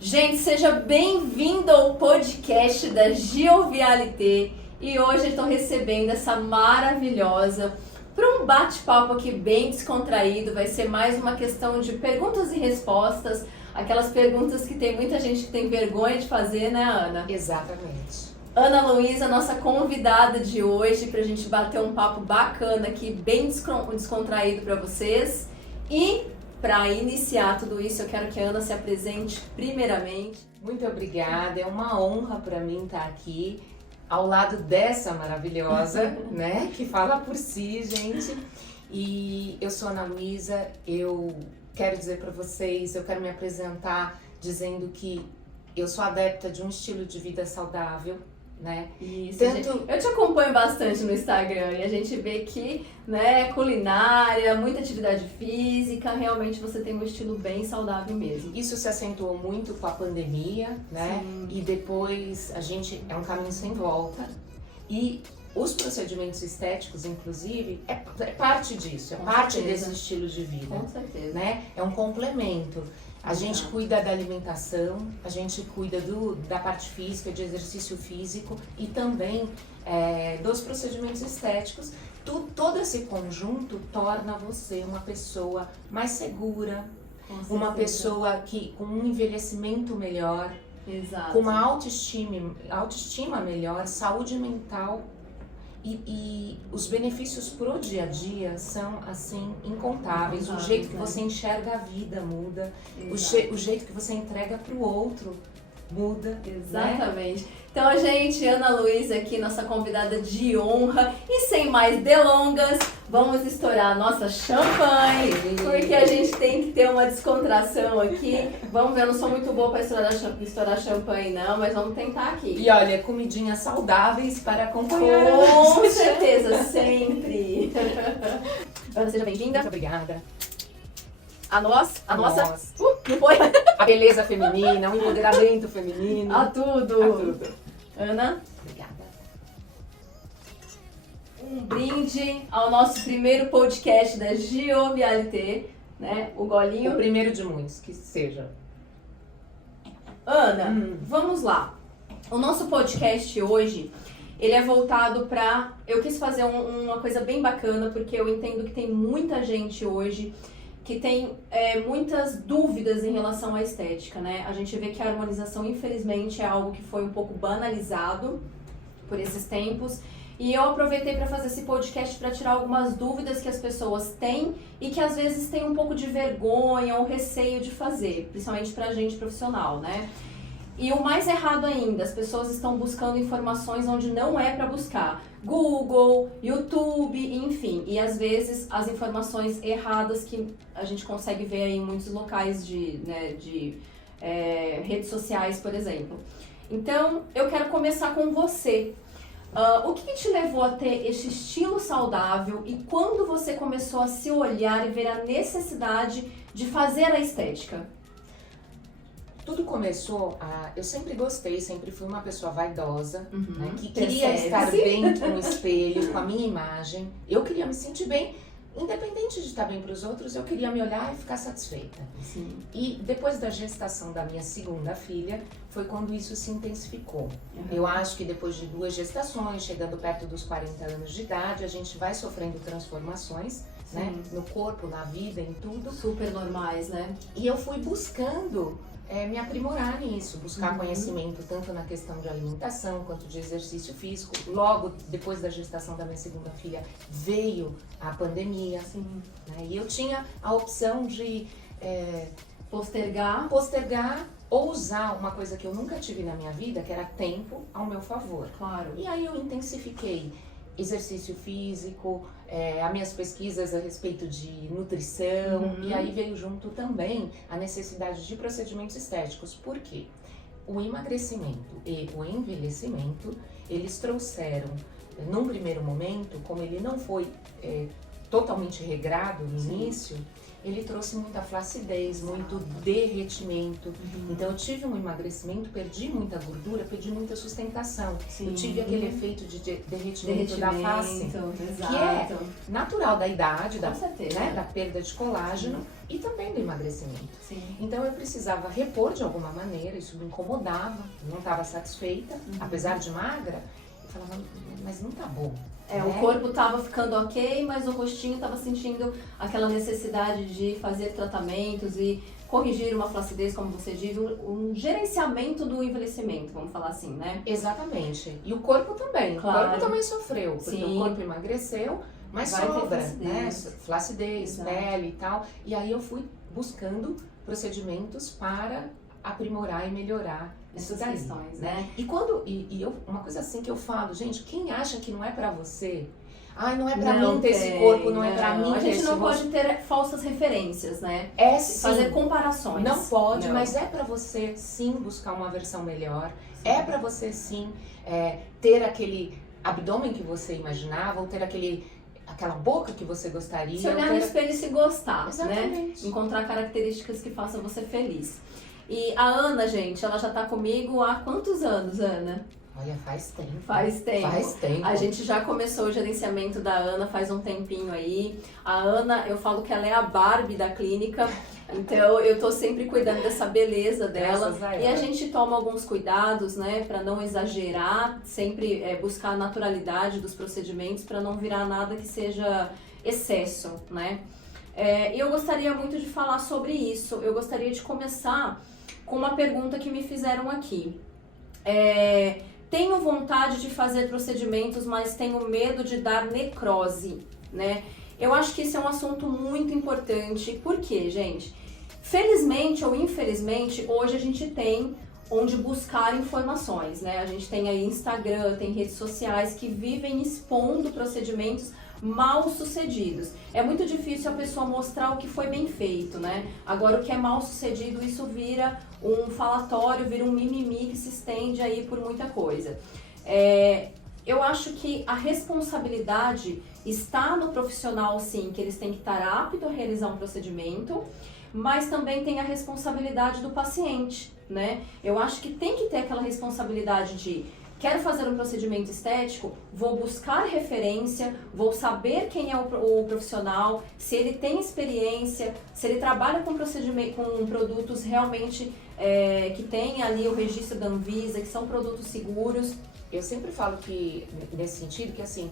Gente, seja bem-vindo ao podcast da Giovialité e hoje eu estou recebendo essa maravilhosa para um bate-papo aqui bem descontraído. Vai ser mais uma questão de perguntas e respostas, aquelas perguntas que tem muita gente que tem vergonha de fazer, né, Ana? Exatamente. Ana Luísa, nossa convidada de hoje, para a gente bater um papo bacana aqui, bem descontraído para vocês. E para iniciar tudo isso, eu quero que a Ana se apresente primeiramente. Muito obrigada, é uma honra para mim estar aqui ao lado dessa maravilhosa, né, que fala por si, gente. E eu sou Ana Luísa, eu quero dizer para vocês, eu quero me apresentar dizendo que eu sou adepta de um estilo de vida saudável, né? Isso, eu te acompanho bastante no Instagram e a gente vê que, né, culinária, muita atividade física, realmente você tem um estilo bem saudável mesmo. Isso se acentuou muito com a pandemia, né? Sim. E depois é um caminho sem volta. E os procedimentos estéticos, inclusive, é parte disso, Com parte certeza. desse estilo de vida, Com certeza. né? É um complemento. A gente cuida da alimentação, a gente cuida da parte física, de exercício físico e também dos procedimentos estéticos. Todo esse conjunto torna você uma pessoa mais segura, uma pessoa com um envelhecimento melhor, Exato. com uma autoestima melhor, saúde mental. E os benefícios pro dia a dia são, assim, incontáveis. O jeito que você enxerga a vida muda, o jeito que você entrega pro outro muda. Exatamente. Né? Então, gente, Ana Luísa aqui, nossa convidada de honra. E sem mais delongas, vamos estourar a nossa champanhe, porque a gente tem que ter uma descontração aqui. Vamos ver, eu não sou muito boa para estourar champanhe não, mas vamos tentar aqui. E olha, comidinhas saudáveis para acompanhar. Com certeza, sempre. Ana, seja bem-vinda. Muito obrigada. A nossa. Não foi? A beleza feminina, o empoderamento feminino. A tudo. Ana. Obrigada. Um brinde ao nosso primeiro podcast da Giovialité, né? O golinho. O primeiro de muitos, que seja. Ana, vamos lá. O nosso podcast hoje, ele é voltado para... Eu quis fazer uma coisa bem bacana, porque eu entendo que tem muita gente hoje que tem muitas dúvidas em relação à estética, né? A gente vê que a harmonização, infelizmente, é algo que foi um pouco banalizado por esses tempos. E eu aproveitei para fazer esse podcast para tirar algumas dúvidas que as pessoas têm e que às vezes têm um pouco de vergonha ou receio de fazer, principalmente pra gente profissional, né? E o mais errado ainda, as pessoas estão buscando informações onde não é para buscar. Google, YouTube, enfim. E às vezes as informações erradas que a gente consegue ver aí em muitos locais de redes sociais, por exemplo. Então, eu quero começar com você. O que te levou a ter esse estilo saudável e quando você começou a se olhar e ver a necessidade de fazer a estética? Tudo começou, eu sempre gostei, sempre fui uma pessoa vaidosa, né, que Percebe-se. queria estar bem com o espelho, com a minha imagem. Eu queria me sentir bem, independente de estar bem para os outros, eu queria me olhar e ficar satisfeita. Sim. E depois da gestação da minha segunda filha, foi quando isso se intensificou. Eu acho que depois de 2 gestações, chegando perto dos 40 anos de idade, a gente vai sofrendo transformações, né, no corpo, na vida, em tudo. Super normais, né? E eu fui buscando me aprimorar nisso, buscar conhecimento tanto na questão de alimentação quanto de exercício físico. Logo depois da gestação da minha segunda filha veio a pandemia, né? E eu tinha a opção de Postergar. ou usar uma coisa que eu nunca tive na minha vida, que era tempo ao meu favor. Claro. E aí eu intensifiquei exercício físico, as minhas pesquisas a respeito de nutrição, e aí veio junto também a necessidade de procedimentos estéticos. Por quê? O emagrecimento e o envelhecimento, eles trouxeram, num primeiro momento, como ele não foi totalmente regrado no início, ele trouxe muita flacidez, muito derretimento. Então eu tive um emagrecimento, perdi muita gordura, perdi muita sustentação. Sim. Eu tive aquele efeito de derretimento da face, exato. que é natural da idade, Com certeza. né, da perda de colágeno e também do emagrecimento. Sim. Então eu precisava repor de alguma maneira, isso me incomodava, não estava satisfeita, apesar de magra, eu falava, mas não tá bom. É, o corpo tava ficando ok, mas o rostinho tava sentindo aquela necessidade de fazer tratamentos e corrigir uma flacidez, como você diz, um gerenciamento do envelhecimento, vamos falar assim, né? Exatamente. E o corpo também. Claro. O corpo também sofreu, porque Sim. o corpo emagreceu, mas Vai ter sobra, flacidez. né? Flacidez, Exato. pele e tal. E aí eu fui buscando procedimentos para aprimorar e melhorar isso Essas daí, questões, né? E quando uma coisa assim que eu falo, gente, quem acha que não é pra você? Ai, não é pra mim ter esse corpo, não é pra mim A ter gente esse não rosto. pode ter falsas referências, né? É sim. Fazer comparações. Não pode, Não. mas é pra você sim buscar uma versão melhor. É pra você sim ter aquele abdômen que você imaginava, ou ter aquela boca que você gostaria. Se olhar no espelho e se gostar, né? Exatamente. Encontrar características que façam você feliz. E a Ana, gente, ela já tá comigo há quantos anos, Ana? Olha, faz tempo. Faz tempo. Faz tempo. A gente já começou o gerenciamento da Ana faz um tempinho aí. A Ana, eu falo que ela é a Barbie da clínica, então eu tô sempre cuidando dessa beleza dela. Graças a E a ela. gente toma alguns cuidados, né, para não exagerar, sempre buscar a naturalidade dos procedimentos para não virar nada que seja excesso, né? E eu gostaria muito de falar sobre isso. Eu gostaria de começar com uma pergunta que me fizeram aqui. Tenho vontade de fazer procedimentos, mas tenho medo de dar necrose, né? Eu acho que esse é um assunto muito importante. Por quê, gente? Felizmente ou infelizmente, hoje a gente tem onde buscar informações, né? A gente tem aí Instagram, tem redes sociais que vivem expondo procedimentos mal sucedidos. É muito difícil a pessoa mostrar o que foi bem feito, né? Agora, o que é mal sucedido, isso vira um falatório, vira um mimimi que se estende aí por muita coisa. Eu acho que a responsabilidade está no profissional, sim, que eles têm que estar apto a realizar um procedimento, mas também tem a responsabilidade do paciente, né? Eu acho que tem que ter aquela responsabilidade de quero fazer um procedimento estético, vou buscar referência, vou saber quem é o profissional, se ele tem experiência, se ele trabalha com produtos realmente que tem ali o registro da Anvisa, que são produtos seguros. Eu sempre falo que, nesse sentido, que assim,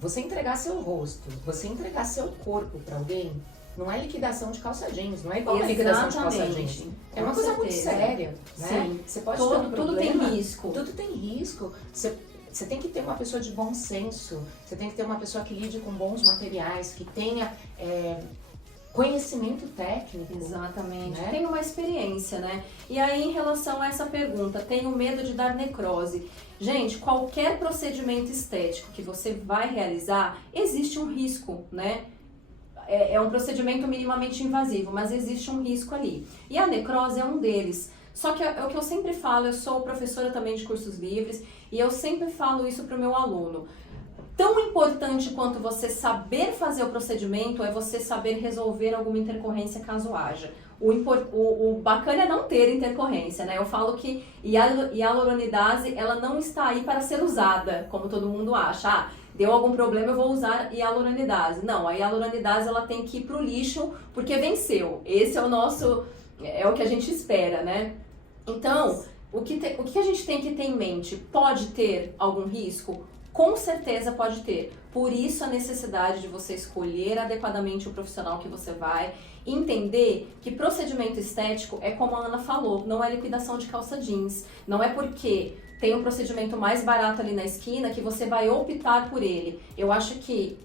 você entregar seu rosto, você entregar seu corpo para alguém, não é liquidação de calça jeans, não é igual a liquidação de calça jeans. É uma coisa muito séria, né? Sim. Você pode ter um Tudo problema, tem risco. Tudo tem risco. Você tem que ter uma pessoa de bom senso, você tem que ter uma pessoa que lide com bons materiais, que tenha conhecimento técnico. Exatamente. Né? Tem uma experiência, né? E aí, em relação a essa pergunta, tenho medo de dar necrose. Gente, qualquer procedimento estético que você vai realizar, existe um risco, né? É um procedimento minimamente invasivo, mas existe um risco ali. E a necrose é um deles. Só que é o que eu sempre falo, eu sou professora também de cursos livres, e eu sempre falo isso para o meu aluno. Tão importante quanto você saber fazer o procedimento é você saber resolver alguma intercorrência caso haja. O bacana é não ter intercorrência, né? Eu falo que hialuronidase, ela não está aí para ser usada, como todo mundo acha. Deu algum problema, eu vou usar hialuronidase. Não, a hialuronidase ela tem que ir pro lixo porque venceu. Esse é o que a gente espera, né? Então, o que a gente tem que ter em mente? Pode ter algum risco? Com certeza pode ter. Por isso a necessidade de você escolher adequadamente o profissional que você vai, entender que procedimento estético é como a Ana falou, não é liquidação de calça jeans. Não é porque tem um procedimento mais barato ali na esquina que você vai optar por ele. Eu acho que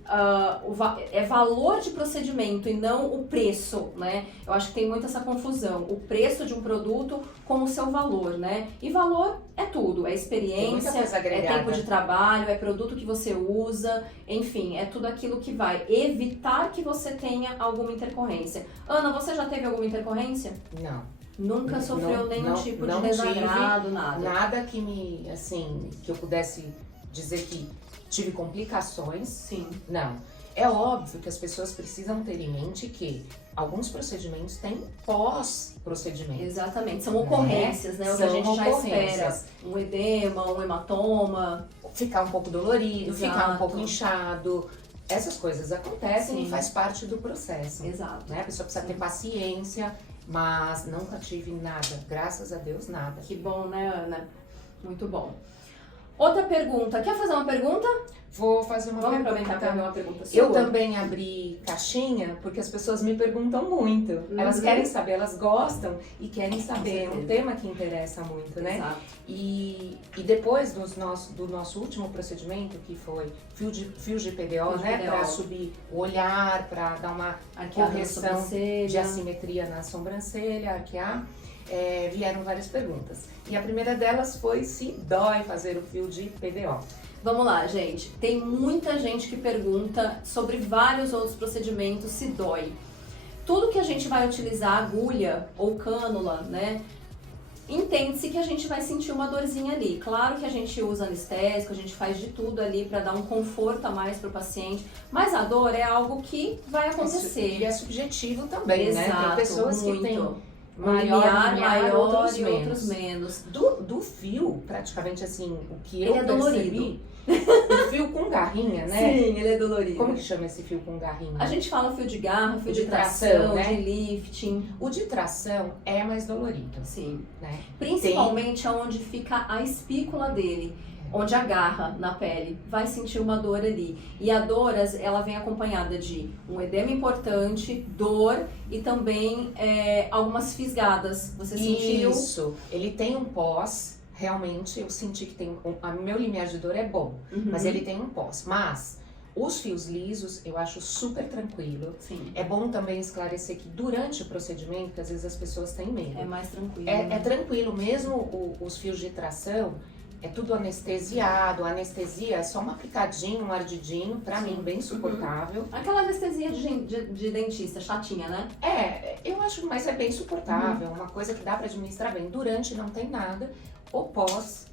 é valor de procedimento e não o preço, né? Eu acho que tem muito essa confusão. O preço de um produto com o seu valor, né? E valor é tudo. É experiência, é tempo de trabalho, é produto que você usa, enfim, é tudo aquilo que vai evitar que você tenha alguma intercorrência. Ana, você já teve alguma intercorrência? Não. Nunca sofreu nenhum tipo de desagrado, nada? Nada que que eu pudesse dizer que tive complicações. Sim. Não. É óbvio que as pessoas precisam ter em mente que alguns procedimentos têm pós-procedimento. Exatamente, são ocorrências, né? O que a gente já espera. Um edema, um hematoma. Ficar um pouco dolorido, Exato. ficar um pouco inchado. Essas coisas acontecem Sim. e faz parte do processo. Exato. Né? A pessoa precisa ter paciência, mas nunca tive nada. Graças a Deus, nada. Que bom, né, Ana? Muito bom. Outra pergunta. Quer fazer uma pergunta? Vou fazer uma Vamos pergunta. aproveitar para ver uma pergunta sua. Eu também abri caixinha porque as pessoas me perguntam muito. Elas querem saber, elas gostam e querem saber. É um tema que interessa muito, né? Exato. E depois do nosso último procedimento, que foi fios de PDO, né? Para subir o olhar, para dar uma correção de assimetria na sobrancelha, arquear. Vieram várias perguntas. E a primeira delas foi se dói fazer o fio de PDO. Vamos lá, gente. Tem muita gente que pergunta sobre vários outros procedimentos se dói. Tudo que a gente vai utilizar, agulha ou cânula, né? Entende-se que a gente vai sentir uma dorzinha ali. Claro que a gente usa anestésico, a gente faz de tudo ali para dar um conforto a mais para o paciente, mas a dor é algo que vai acontecer. E é subjetivo também, Exato, né? Tem pessoas muito. que têm maior, outros e menos. outros menos. Do fio, praticamente assim, o que Ele eu é dolorido. o fio com garrinha, né? Sim, ele é dolorido. Como que chama esse fio com garrinha? A gente fala fio de garra, fio de de tração, né? de lifting. O de tração é mais dolorido, Sim. né? Principalmente onde fica a espícula dele, onde agarra na pele, vai sentir uma dor ali. E a dor, ela vem acompanhada de um edema importante, dor e também algumas fisgadas. Você sentiu? Isso. Ele tem um pós. Realmente, eu senti que tem... meu limiar de dor é bom, mas ele tem um pós. Mas os fios lisos, eu acho super tranquilo. Sim. É bom também esclarecer que durante o procedimento, que às vezes as pessoas têm medo. É mais tranquilo. É tranquilo, mesmo os fios de tração, é tudo anestesiado. A anestesia é só um aplicadinho, um ardidinho, pra mim, bem suportável. Aquela anestesia de dentista, chatinha, né? Eu acho, mas é bem suportável, uma coisa que dá pra administrar bem. Durante não tem nada, o pós,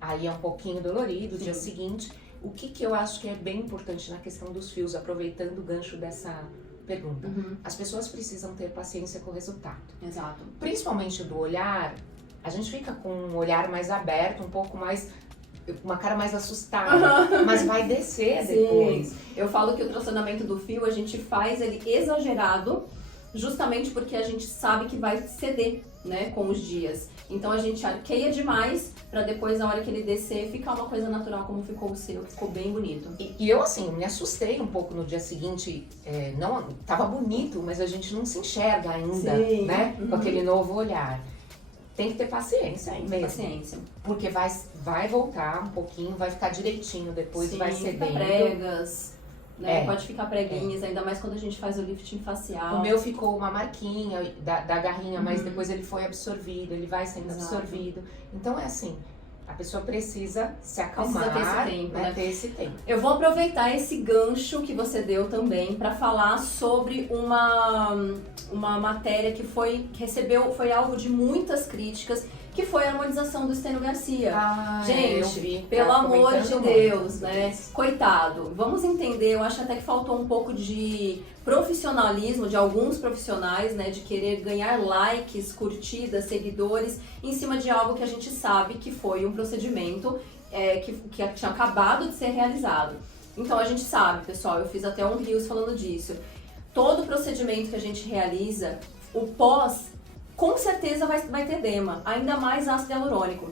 aí é um pouquinho dolorido, dia seguinte. O que eu acho que é bem importante na questão dos fios, aproveitando o gancho dessa pergunta. As pessoas precisam ter paciência com o resultado. Exato. Principalmente do olhar, a gente fica com um olhar mais aberto, um pouco mais... uma cara mais assustada, mas vai descer depois. Eu falo que o tracionamento do fio, a gente faz ele exagerado, justamente porque a gente sabe que vai ceder, né, com os dias. Então a gente arqueia demais pra depois, na hora que ele descer, ficar uma coisa natural como ficou o seu, que ficou bem bonito. E eu, assim, me assustei um pouco no dia seguinte, não, tava bonito, mas a gente não se enxerga ainda, né, com aquele novo olhar. Tem que ter paciência aí mesmo. Paciência. Porque vai voltar um pouquinho, vai ficar direitinho depois, vai cedendo. Pregas, né? Pode ficar preguinhas, ainda mais quando a gente faz o lifting facial. O meu ficou uma marquinha da garrinha, mas depois ele foi absorvido, ele vai sendo absorvido. Então é assim, a pessoa precisa se acalmar, ter esse tempo, né? Ter esse tempo. Eu vou aproveitar esse gancho que você deu também para falar sobre uma matéria que foi alvo de muitas críticas, que foi a harmonização do Estênio Garcia. Gente, pelo amor de Deus, né? Coitado. Vamos entender, eu acho até que faltou um pouco de profissionalismo de alguns profissionais, né? De querer ganhar likes, curtidas, seguidores, em cima de algo que a gente sabe que foi um procedimento que tinha acabado de ser realizado. Então a gente sabe, pessoal, eu fiz até um Reels falando disso. Todo procedimento que a gente realiza, o pós, com certeza vai ter edema, ainda mais ácido hialurônico.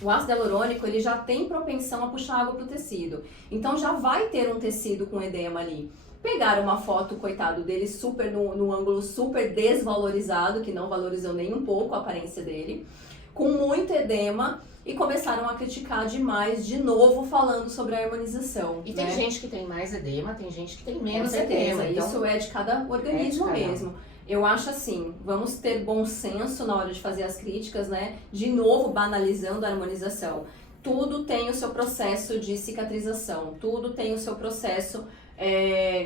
O ácido hialurônico, ele já tem propensão a puxar água pro tecido. Então já vai ter um tecido com edema ali. Pegaram uma foto, coitado dele, super no ângulo super desvalorizado, que não valorizou nem um pouco a aparência dele, com muito edema, e começaram a criticar demais, de novo, falando sobre a harmonização. E tem gente que tem mais edema, tem gente que tem menos com certeza, edema. Então isso é de cada organismo mesmo. Eu acho assim, vamos ter bom senso na hora de fazer as críticas, né? De novo, banalizando a harmonização. Tudo tem o seu processo de cicatrização, tudo tem o seu processo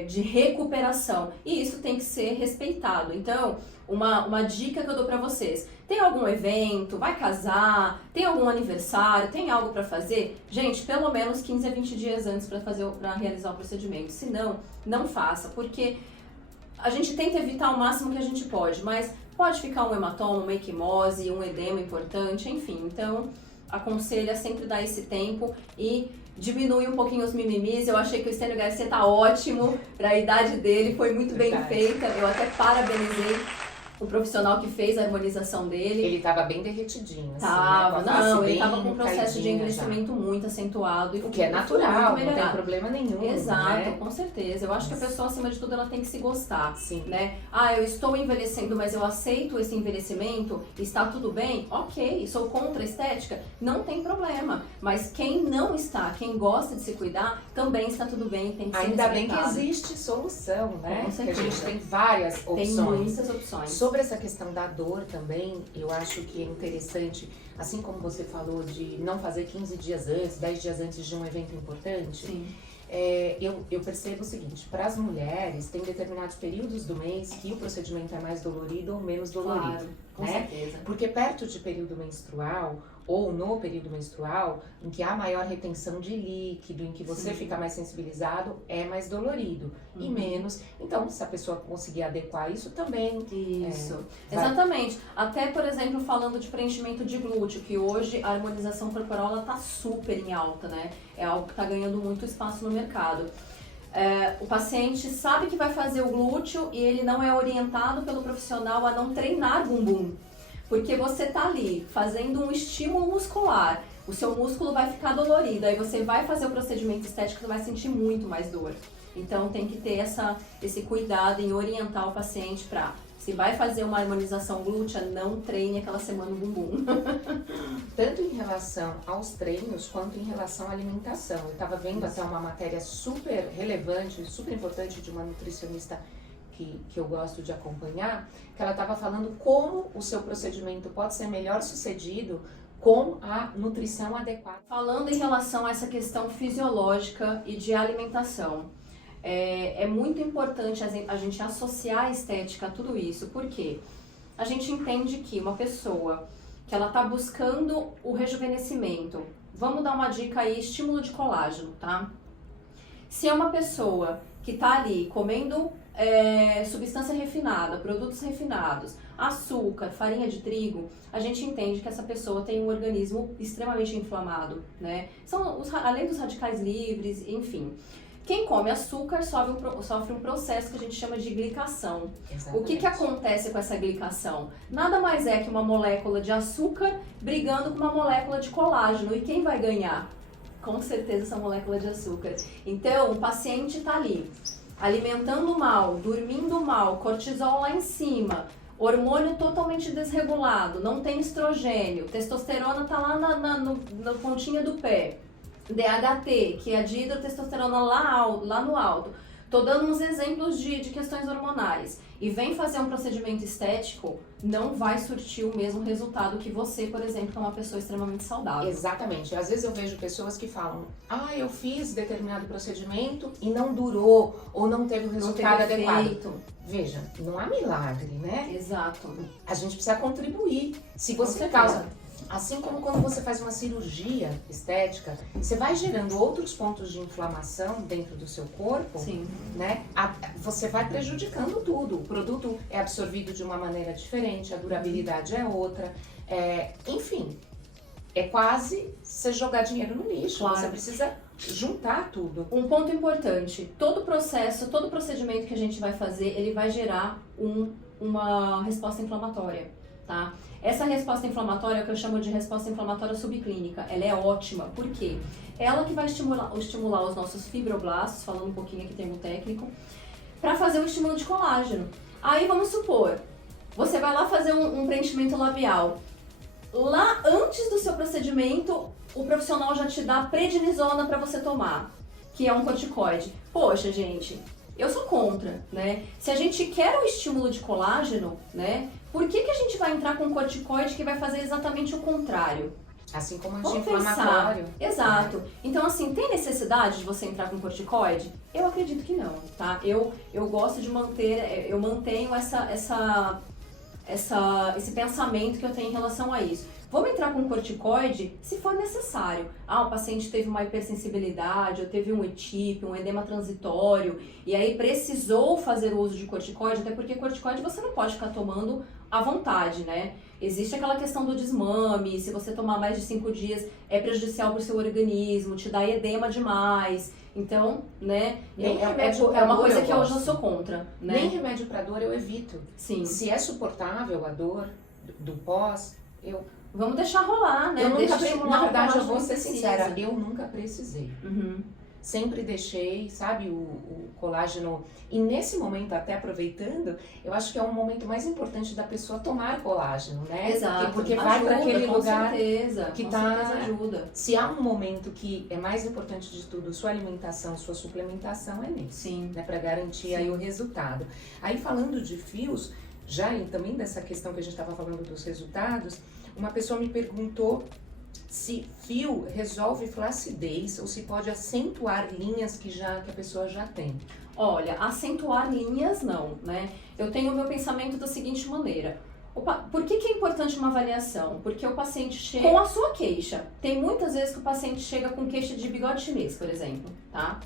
de recuperação. E isso tem que ser respeitado. Então, uma dica que eu dou pra vocês. Tem algum evento, vai casar, tem algum aniversário, tem algo para fazer? Gente, pelo menos 15 a 20 dias antes para realizar o procedimento. Se não, não faça, porque a gente tenta evitar o máximo que a gente pode, mas pode ficar um hematoma, uma equimose, um edema importante, enfim. Então, aconselho a sempre dar esse tempo e diminui um pouquinho os mimimis. Eu achei que o Estênio Garcia tá ótimo para a idade dele, foi muito bem feita. Eu até parabenizei o profissional que fez a harmonização dele. Ele tava bem derretidinho, assim, Tava, né? não, ele tava com um processo de envelhecimento já. muito acentuado. E O que é natural, não tem problema nenhum. Exato, né? com certeza. Eu acho que a pessoa, acima de tudo, ela tem que se gostar. Sim. Né? Ah, eu estou envelhecendo, mas eu aceito esse envelhecimento, está tudo bem? Ok, sou contra a estética? Não tem problema. Mas quem não está, quem gosta de se cuidar, também está tudo bem, tem que ser Ainda bem que respeitado. existe solução, né? Com Porque a certeza. gente tem várias opções. Tem muitas opções. Sobre essa questão da dor também, eu acho que é interessante, assim como você falou de não fazer 15 dias antes, 10 dias antes de um evento importante, Sim. Eu percebo o seguinte, para as mulheres tem determinados períodos do mês que o procedimento é mais dolorido ou menos dolorido, Claro, com né? certeza. Porque perto de período menstrual, ou no período menstrual, em que há maior retenção de líquido, em que você Sim. fica mais sensibilizado, é mais dolorido. E menos. Então, se a pessoa conseguir adequar isso também. Isso, vai- exatamente. Até, por exemplo, falando de preenchimento de glúteo, que hoje a harmonização corporal ela tá super em alta, né? É algo que está ganhando muito espaço no mercado. O paciente sabe que vai fazer o glúteo e ele não é orientado pelo profissional a não treinar bumbum. Porque você tá ali fazendo um estímulo muscular, o seu músculo vai ficar dolorido, aí você vai fazer o procedimento estético e vai sentir muito mais dor. Então tem que ter esse cuidado em orientar o paciente para, se vai fazer uma harmonização glútea, não treine aquela semana o bumbum. Tanto em relação aos treinos, quanto em relação à alimentação. Eu estava vendo até uma matéria super relevante, super importante de uma nutricionista que eu gosto de acompanhar, que ela estava falando como o seu procedimento pode ser melhor sucedido com a nutrição adequada. Falando em relação a essa questão fisiológica e de alimentação, é muito importante a gente associar a estética a tudo isso, porque a gente entende que uma pessoa que ela está buscando o rejuvenescimento, vamos dar uma dica aí, estímulo de colágeno, tá? Se é uma pessoa que está ali comendo substância refinada, produtos refinados, açúcar, farinha de trigo, a gente entende que essa pessoa tem um organismo extremamente inflamado, né? Além dos radicais livres, enfim. Quem come açúcar sofre um processo que a gente chama de glicação. Exatamente. O que acontece com essa glicação? Nada mais é que uma molécula de açúcar brigando com uma molécula de colágeno. E quem vai ganhar? Com certeza essa molécula de açúcar. Então, o paciente está ali, alimentando mal, dormindo mal, cortisol lá em cima, hormônio totalmente desregulado, não tem estrogênio, testosterona está lá na pontinha do pé, DHT, que é a dihidrotestosterona lá no alto. Tô dando uns exemplos de questões hormonais. E vem fazer um procedimento estético, não vai surtir o mesmo resultado que você, por exemplo, que é uma pessoa extremamente saudável. Exatamente. Às vezes eu vejo pessoas que falam, eu fiz determinado procedimento e não durou, ou não teve o resultado adequado. Veja, não há milagre, né? Exato. A gente precisa contribuir. Se você causa... Assim como quando você faz uma cirurgia estética, você vai gerando outros pontos de inflamação dentro do seu corpo, Sim. né? Você vai prejudicando tudo. O produto é absorvido de uma maneira diferente, a durabilidade é outra. Enfim, é quase você jogar dinheiro no lixo. Claro. Você precisa juntar tudo. Um ponto importante, todo procedimento que a gente vai fazer, ele vai gerar uma resposta inflamatória, tá? Essa resposta inflamatória é o que eu chamo de resposta inflamatória subclínica. Ela é ótima, por quê? Ela que vai estimular os nossos fibroblastos, falando um pouquinho aqui termo técnico, para fazer o estímulo de colágeno. Aí vamos supor, você vai lá fazer um preenchimento labial. Lá antes do seu procedimento, o profissional já te dá prednisona para você tomar, que é um corticoide. Poxa, gente, eu sou contra, né? Se a gente quer o estímulo de colágeno, né? Por que a gente vai entrar com um corticoide que vai fazer exatamente o contrário? Assim como Vamos anti-inflamatório. Exato. Então, assim, tem necessidade de você entrar com corticoide? Eu acredito que não, tá? Eu gosto de manter, eu mantenho essa esse pensamento que eu tenho em relação a isso. Vamos entrar com corticoide se for necessário. O paciente teve uma hipersensibilidade, ou teve um ETIP, um edema transitório, e aí precisou fazer o uso de corticoide, até porque corticoide você não pode ficar tomando à vontade, né? Existe aquela questão do desmame, se você tomar mais de 5 dias é prejudicial para o seu organismo, te dá edema demais. Então, né, é uma coisa que eu já sou contra, né? Nem remédio para dor eu evito. Sim. Se é suportável a dor do pós, vamos deixar rolar, né? Na verdade, eu vou ser sincera, eu nunca precisei. Uhum. Sempre deixei, sabe, o colágeno. E nesse momento, até aproveitando, eu acho que é um momento mais importante da pessoa tomar colágeno, né? Exato. Porque vai para aquele lugar que com tá... certeza ajuda. Se há um momento que é mais importante de tudo, sua alimentação, sua suplementação, é nesse. Sim. Né, para garantir aí o resultado. Aí falando de fios, já também dessa questão que a gente estava falando dos resultados, uma pessoa me perguntou se fio resolve flacidez ou se pode acentuar linhas que a pessoa já tem. Olha, acentuar linhas não, né? Eu tenho o meu pensamento da seguinte maneira. Por que é importante uma avaliação? Porque o paciente chega com a sua queixa. Tem muitas vezes que o paciente chega com queixa de bigode chinês, por exemplo, tá?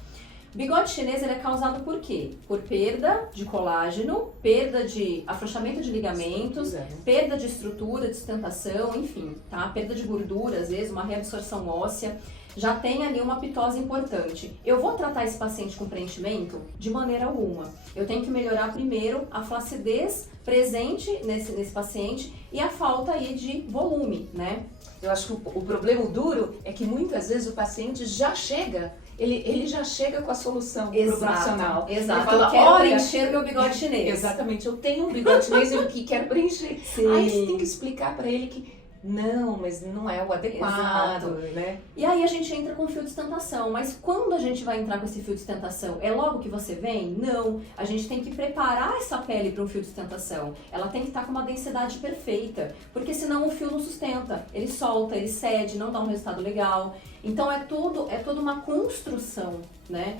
Bigode chinês ele é causado por quê? Por perda de colágeno, perda de afrouxamento de ligamentos, perda de estrutura, de sustentação, enfim, tá? Perda de gordura, às vezes, uma reabsorção óssea. Já tem ali uma pitose importante. Eu vou tratar esse paciente com preenchimento? De maneira alguma. Eu tenho que melhorar primeiro a flacidez presente nesse paciente e a falta aí de volume, né? Eu acho que o problema duro é que muitas vezes o paciente já chega, ele já chega com a solução pro profissional. Exato, Fala, eu quero preencher meu bigode chinês. Exatamente, eu tenho um bigode chinês e eu quero preencher. Sim. Aí você tem que explicar para ele que não, mas não é o adequado, né? E aí a gente entra com fio de sustentação, mas quando a gente vai entrar com esse fio de sustentação? É logo que você vem? Não, a gente tem que preparar essa pele para um fio de sustentação. Ela tem que estar com uma densidade perfeita, porque senão o fio não sustenta, ele solta, ele cede, não dá um resultado legal. Então é toda uma construção, né?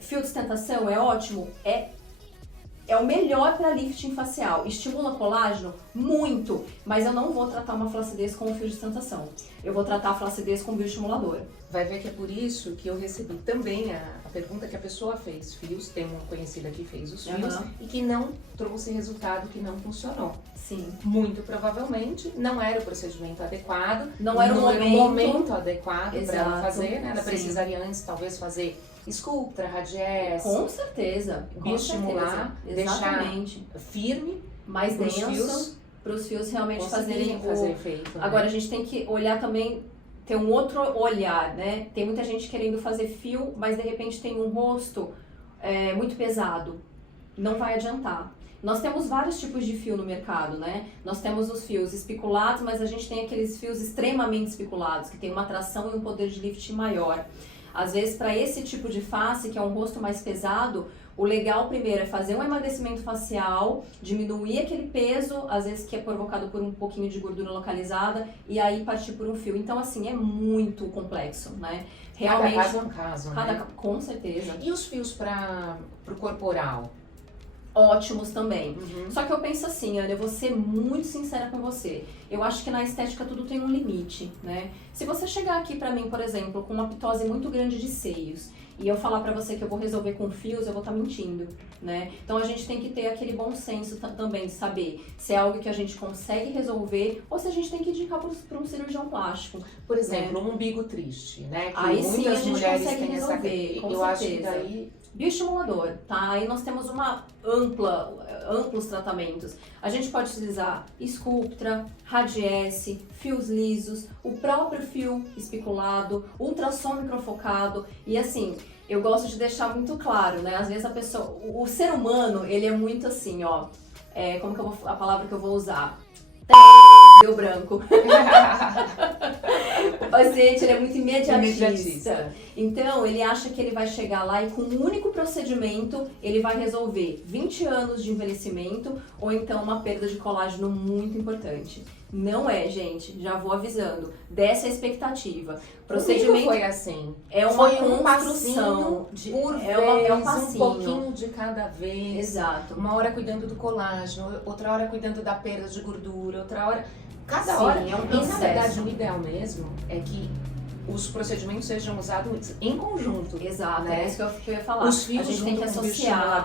Fio de sustentação é ótimo? É o melhor para lifting facial. Estimula colágeno? Muito. Mas eu não vou tratar uma flacidez com o fio de sustentação. Eu vou tratar a flacidez com o bioestimulador. Vai ver que é por isso que eu recebi também a pergunta que a pessoa fez. Fios, tem uma conhecida que fez os fios e que não trouxe resultado, que não funcionou. Sim. Muito provavelmente não era o procedimento adequado. Não era o momento adequado para ela fazer, né? Ela Sim. precisaria antes talvez fazer Sculptra, Radiesse. Com certeza. Bioestimular, deixar firme, mais denso, para os fios realmente fazerem fazer efeito. Agora a gente tem que olhar também, ter um outro olhar, né? Tem muita gente querendo fazer fio, mas de repente tem um rosto muito pesado. Não vai adiantar. Nós temos vários tipos de fio no mercado, né? Nós temos os fios espiculados, mas a gente tem aqueles fios extremamente espiculados, que tem uma tração e um poder de lift maior. Às vezes, para esse tipo de face, que é um rosto mais pesado, o legal primeiro é fazer um emagrecimento facial, diminuir aquele peso, às vezes que é provocado por um pouquinho de gordura localizada, e aí partir por um fio. Então, assim, é muito complexo, né? Realmente, cada caso é um caso, né? Com certeza. E os fios para o corporal? Ótimos também. Só que eu penso assim, Ana, eu vou ser muito sincera com você. Eu acho que na estética tudo tem um limite, né? Se você chegar aqui pra mim, por exemplo, com uma pitose muito grande de seios, e eu falar pra você que eu vou resolver com fios, eu vou estar mentindo, né? Então a gente tem que ter aquele bom senso também de saber se é algo que a gente consegue resolver ou se a gente tem que indicar para um cirurgião plástico. Por exemplo, um umbigo triste, né? Que aí sim a gente consegue têm resolver, com eu certeza. acho que daí... Bioestimulador, tá? Aí nós temos amplos tratamentos. A gente pode utilizar Sculptra, Radiesse, fios lisos, o próprio fio espiculado, ultrassom microfocado e assim, eu gosto de deixar muito claro, né? Às vezes a pessoa, o ser humano, ele é muito assim, ó, como que a palavra que eu vou usar? Deu branco. O paciente ele é muito imediatista. Então, ele acha que ele vai chegar lá e com um único procedimento, ele vai resolver 20 anos de envelhecimento ou então uma perda de colágeno muito importante. Não é, gente, já vou avisando. Dessa é a expectativa. Procedimento foi assim. É uma foi construção. Por é vez, um passinho. Um pouquinho de cada vez. Exato. Uma hora cuidando do colágeno, outra hora cuidando da perda de gordura, outra hora... Cada Sim, hora. é um e, processo. na verdade, o ideal mesmo é que os procedimentos sejam usados em conjunto. Exato, né? é isso que eu ia falar. Os fios a gente tem que associar.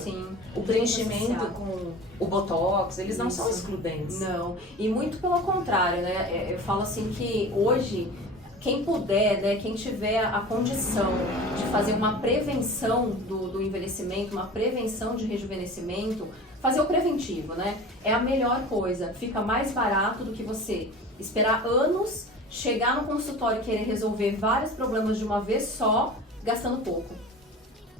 Sim, o preenchimento com o botox, eles não são excludentes. Não, e muito pelo contrário, né? Eu falo assim que hoje, quem puder, né, quem tiver a condição de fazer uma prevenção do envelhecimento, uma prevenção de rejuvenescimento, fazer o preventivo, né? É a melhor coisa. Fica mais barato do que você esperar anos, chegar no consultório e querer resolver vários problemas de uma vez só, gastando pouco.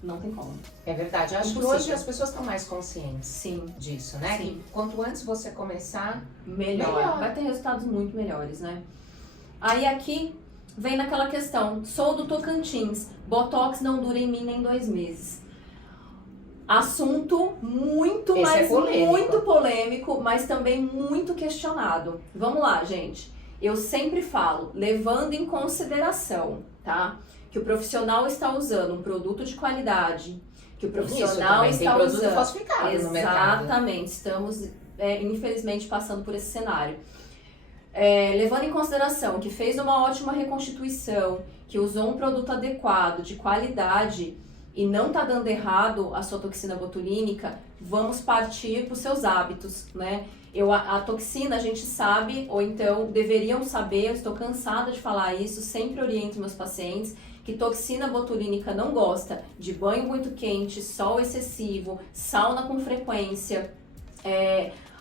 Não tem como. É verdade. Eu acho que hoje as pessoas estão mais conscientes Sim. disso, né? Sim. Que quanto antes você começar, melhor. Vai ter resultados muito melhores, né? Aí aqui vem naquela questão, sou do Tocantins, Botox não dura em mim nem 2 meses. Assunto muito, mas muito polêmico, mas também muito questionado. Vamos lá, gente. Eu sempre falo, levando em consideração, tá? Que o profissional está usando um produto de qualidade, que o profissional está tem usando... falsificado no mercado. Exatamente, estamos infelizmente passando por esse cenário. Levando em consideração que fez uma ótima reconstituição, que usou um produto adequado, de qualidade, e não está dando errado a sua toxina botulínica, vamos partir para os seus hábitos, né? A toxina a gente sabe, ou então deveriam saber, eu estou cansada de falar isso, sempre oriento meus pacientes, que toxina botulínica não gosta de banho muito quente, sol excessivo, sauna com frequência.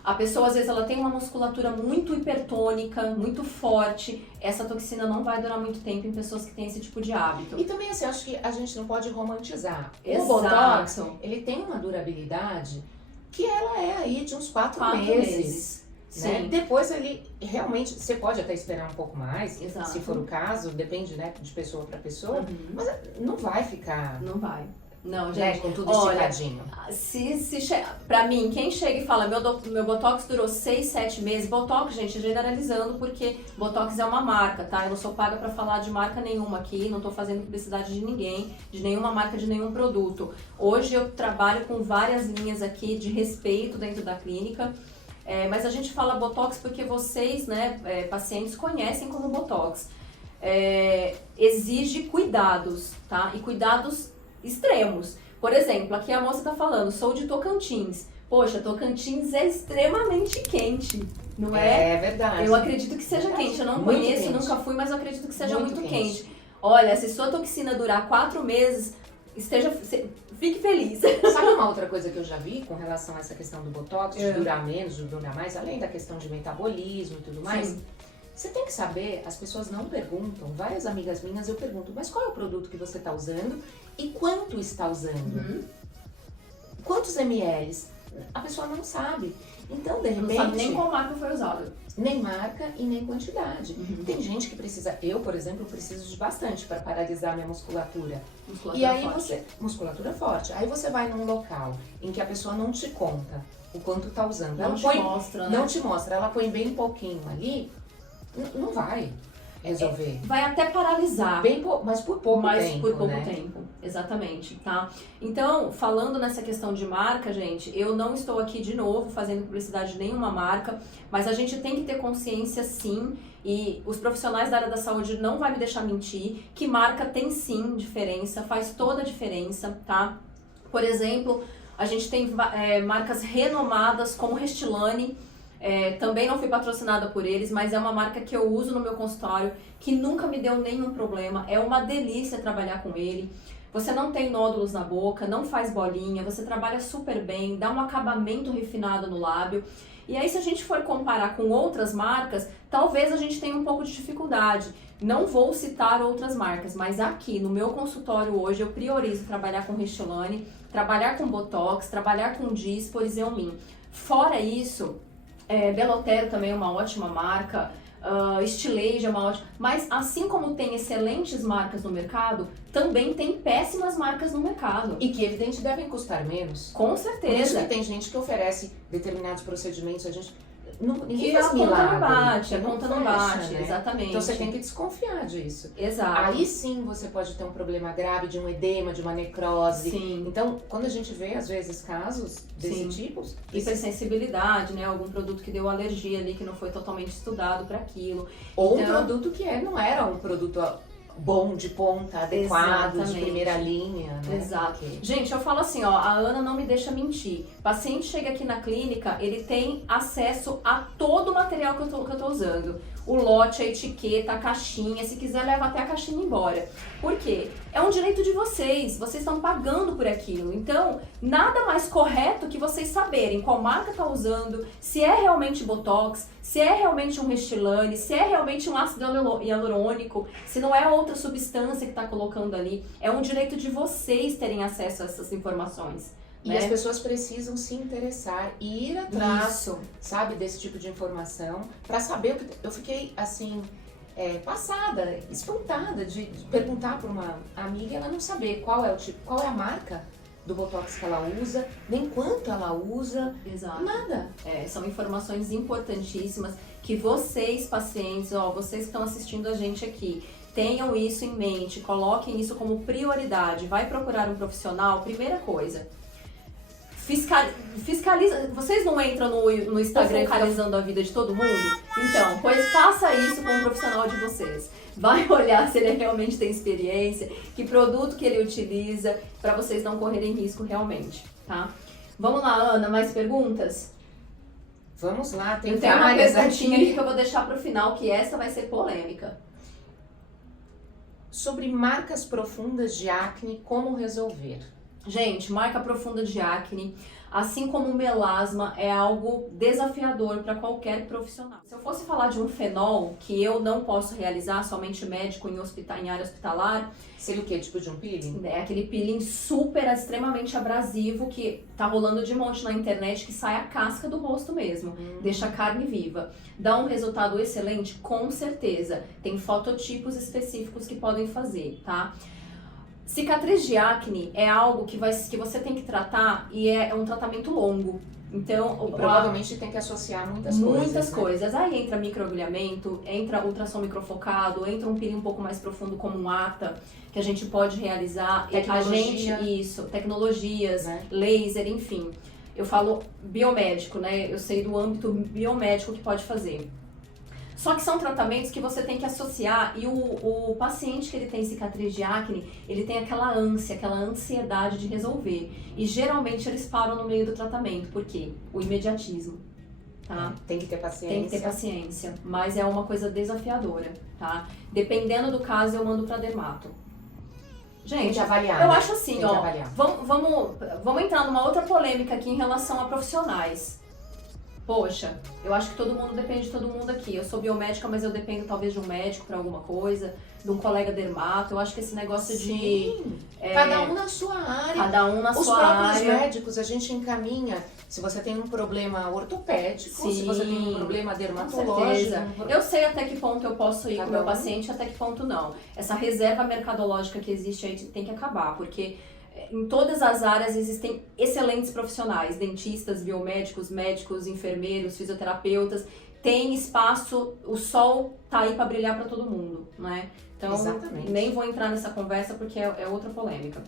A pessoa, às vezes, ela tem uma musculatura muito hipertônica, muito forte. Essa toxina não vai durar muito tempo em pessoas que têm esse tipo de hábito. E também, assim, acho que a gente não pode romantizar. Exato. O Botox, ele tem uma durabilidade que ela é aí de uns 4 meses. Né? Sim. Depois ele realmente, você pode até esperar um pouco mais, Exato. Se for o caso, depende, né, de pessoa para pessoa, Uhum. mas não vai ficar... Não vai. Não, né, gente, com tudo olha, esticadinho. Pra mim, quem chega e fala, meu Botox durou 6, 7 meses, Botox, gente, generalizando, porque Botox é uma marca, tá? Eu não sou paga pra falar de marca nenhuma aqui, não tô fazendo publicidade de ninguém, de nenhuma marca, de nenhum produto. Hoje eu trabalho com várias linhas aqui de respeito dentro da clínica, mas a gente fala Botox porque vocês, né, pacientes, conhecem como Botox. Exige cuidados, tá? E cuidados extremos. Por exemplo, aqui a moça tá falando, sou de Tocantins. Poxa, Tocantins é extremamente quente, não é? É verdade. Eu acredito que seja quente. Eu não Muito conheço, quente. nunca fui, mas eu acredito que seja muito quente. quente. Olha, se sua toxina durar 4 meses, fique feliz. Sabe uma outra coisa que eu já vi com relação a essa questão do Botox, de durar menos, de durar mais, além da questão de metabolismo e tudo mais? Sim. Você tem que saber, as pessoas não perguntam, várias amigas minhas eu pergunto, mas qual é o produto que você está usando e quanto está usando? Uhum. Quantos ml? A pessoa não sabe. Então, de repente... Não sabe nem qual marca foi usada. Nem marca e nem quantidade. Uhum. Tem gente que precisa, eu, por exemplo, preciso de bastante para paralisar minha musculatura. Musculatura E aí forte. musculatura forte. Aí você vai num local em que a pessoa não te conta o quanto tá usando. Não Ela te põe, mostra, né? não te mostra, ela põe bem pouquinho ali, não vai resolver. Vai até paralisar. Mas por pouco Mas tempo, por pouco né? tempo, exatamente, tá? Então, falando nessa questão de marca, gente, eu não estou aqui de novo fazendo publicidade de nenhuma marca, mas a gente tem que ter consciência sim, e os profissionais da área da saúde não vai me deixar mentir, que marca tem sim diferença, faz toda a diferença, tá? Por exemplo, a gente tem marcas renomadas como Restylane. Também não fui patrocinada por eles, mas é uma marca que eu uso no meu consultório, que nunca me deu nenhum problema, é uma delícia trabalhar com ele. Você não tem nódulos na boca, não faz bolinha, você trabalha super bem, dá um acabamento refinado no lábio. E aí, se a gente for comparar com outras marcas, talvez a gente tenha um pouco de dificuldade. Não vou citar outras marcas, mas aqui no meu consultório hoje eu priorizo trabalhar com Restylane, trabalhar com Botox, trabalhar com Dyspor e Xeomin. Fora isso, Belotero também é uma ótima marca, Styleja é uma ótima, mas assim como tem excelentes marcas no mercado, também tem péssimas marcas no mercado. E que, evidente, devem custar menos. Com Por isso certeza. que tem gente que oferece determinados procedimentos, ninguém Que faz a conta milagre. não bate, a conta não fecha, bate, né? exatamente. Então você tem que desconfiar disso. Exato. Aí sim você pode ter um problema grave de um edema, de uma necrose. Sim. Então, quando a gente vê, às vezes, casos desse Sim. tipo... Hipersensibilidade, né? Algum produto que deu alergia ali, que não foi totalmente estudado para aquilo. Ou Então- um produto que não era um produto bom, de ponta, adequado, Exatamente. de primeira linha, né? Exato. Porque- Gente, eu falo assim, ó, a Ana não me deixa mentir. O paciente chega aqui na clínica, ele tem acesso a todo o material que eu tô usando. O lote, a etiqueta, a caixinha, se quiser leva até a caixinha embora. Por quê? É um direito de vocês estão pagando por aquilo. Então, nada mais correto que vocês saberem qual marca tá usando, se é realmente Botox, se é realmente um Restylane, se é realmente um ácido hialurônico, se não é outra substância que tá colocando ali. É um direito de vocês terem acesso a essas informações. E né? as pessoas precisam se interessar e ir atrás, Isso. sabe, desse tipo de informação, para saber o que... Eu fiquei, assim, passada, espantada de perguntar para uma amiga e ela não saber qual é o tipo, qual é a marca do Botox que ela usa, nem quanto ela usa, Exato. nada. São informações importantíssimas que vocês, pacientes, vocês que estão assistindo a gente aqui, tenham isso em mente, coloquem isso como prioridade. Vai procurar um profissional, primeira coisa. Fiscaliza. Vocês não entram no Instagram fiscalizando a vida de todo mundo? Então, pois faça isso com um profissional de vocês. Vai olhar se ele realmente tem experiência, que produto que ele utiliza, para vocês não correrem risco realmente, tá? Vamos lá, Ana, mais perguntas? Vamos lá, tem Eu tenho uma várias perguntinha aqui aqui. que eu vou deixar pro final, que essa vai ser polêmica. Sobre marcas profundas de acne, como resolver? Gente, marca profunda de acne, assim como o melasma, é algo desafiador para qualquer profissional. Se eu fosse falar de um fenol que eu não posso realizar, somente médico em área hospitalar, Seria o quê? Tipo de um peeling? é aquele peeling super, extremamente abrasivo que tá rolando de monte na internet, que sai a casca do rosto mesmo, deixa a carne viva. Dá um resultado excelente? Com certeza. Tem fototipos específicos que podem fazer, tá? Cicatriz de acne é algo que você tem que tratar e é um tratamento longo. Então, E provavelmente tem que associar muitas coisas. muitas né? coisas. Aí entra microagulhamento, entra ultrassom microfocado, entra um peeling um pouco mais profundo como um ATA, que a gente pode realizar. Tecnologia. Tecnologias, Né? laser, enfim. Eu falo biomédico, né? Eu sei do âmbito biomédico que pode fazer. Só que são tratamentos que você tem que associar e o paciente que ele tem cicatriz de acne, ele tem aquela ânsia, aquela ansiedade de resolver. E geralmente eles param no meio do tratamento. Por quê? O imediatismo, tá? Tem que ter paciência. Tem que ter paciência, mas é uma coisa desafiadora, tá? Dependendo do caso, eu mando pra dermato. Tem Gente, que avaliar. eu né? acho assim, Tem que ó, avaliar. vamos entrar numa outra polêmica aqui em relação a profissionais. Poxa, eu acho que todo mundo depende de todo mundo aqui. Eu sou biomédica, mas eu dependo talvez de um médico pra alguma coisa, de um colega dermato. Eu acho que esse negócio de Sim. Cada um na sua área. cada um na Os sua próprios área. médicos, a gente encaminha. Se você tem um problema ortopédico, se Sim, você tem um problema Com dermatológico. certeza. Eu sei até que ponto eu posso ir com o meu Cada um. paciente, até que ponto não. Essa reserva mercadológica que existe aí tem que acabar, porque em todas as áreas existem excelentes profissionais, dentistas, biomédicos, médicos, enfermeiros, fisioterapeutas. Tem espaço, o sol tá aí para brilhar para todo mundo, né? Então, Exatamente. nem vou entrar nessa conversa porque é outra polêmica.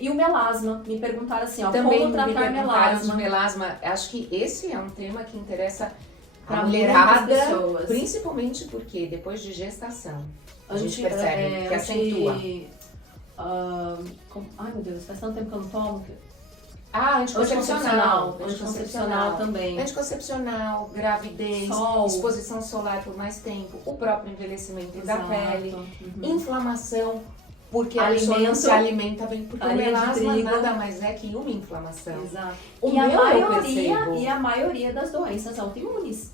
E o melasma, me perguntaram assim, ó, Também como me tratar perguntaram de melasma melasma. Acho que esse é um tema que interessa a para mulherada, muitas pessoas. principalmente porque depois de gestação a gente percebe que acentua. Ai meu Deus, faz tanto tempo que eu não tomo. Anticoncepcional. Anticoncepcional também. Anticoncepcional, gravidez, Sol. exposição solar por mais tempo, o próprio envelhecimento da Exato. pele, Uhum. inflamação, porque a pessoa não Alimento. se alimenta bem, porque o Farinha de melasma trigo. nada mais é que uma inflamação. Exato. O E a, meu eu maioria, percebo. e a maioria das doenças autoimunes.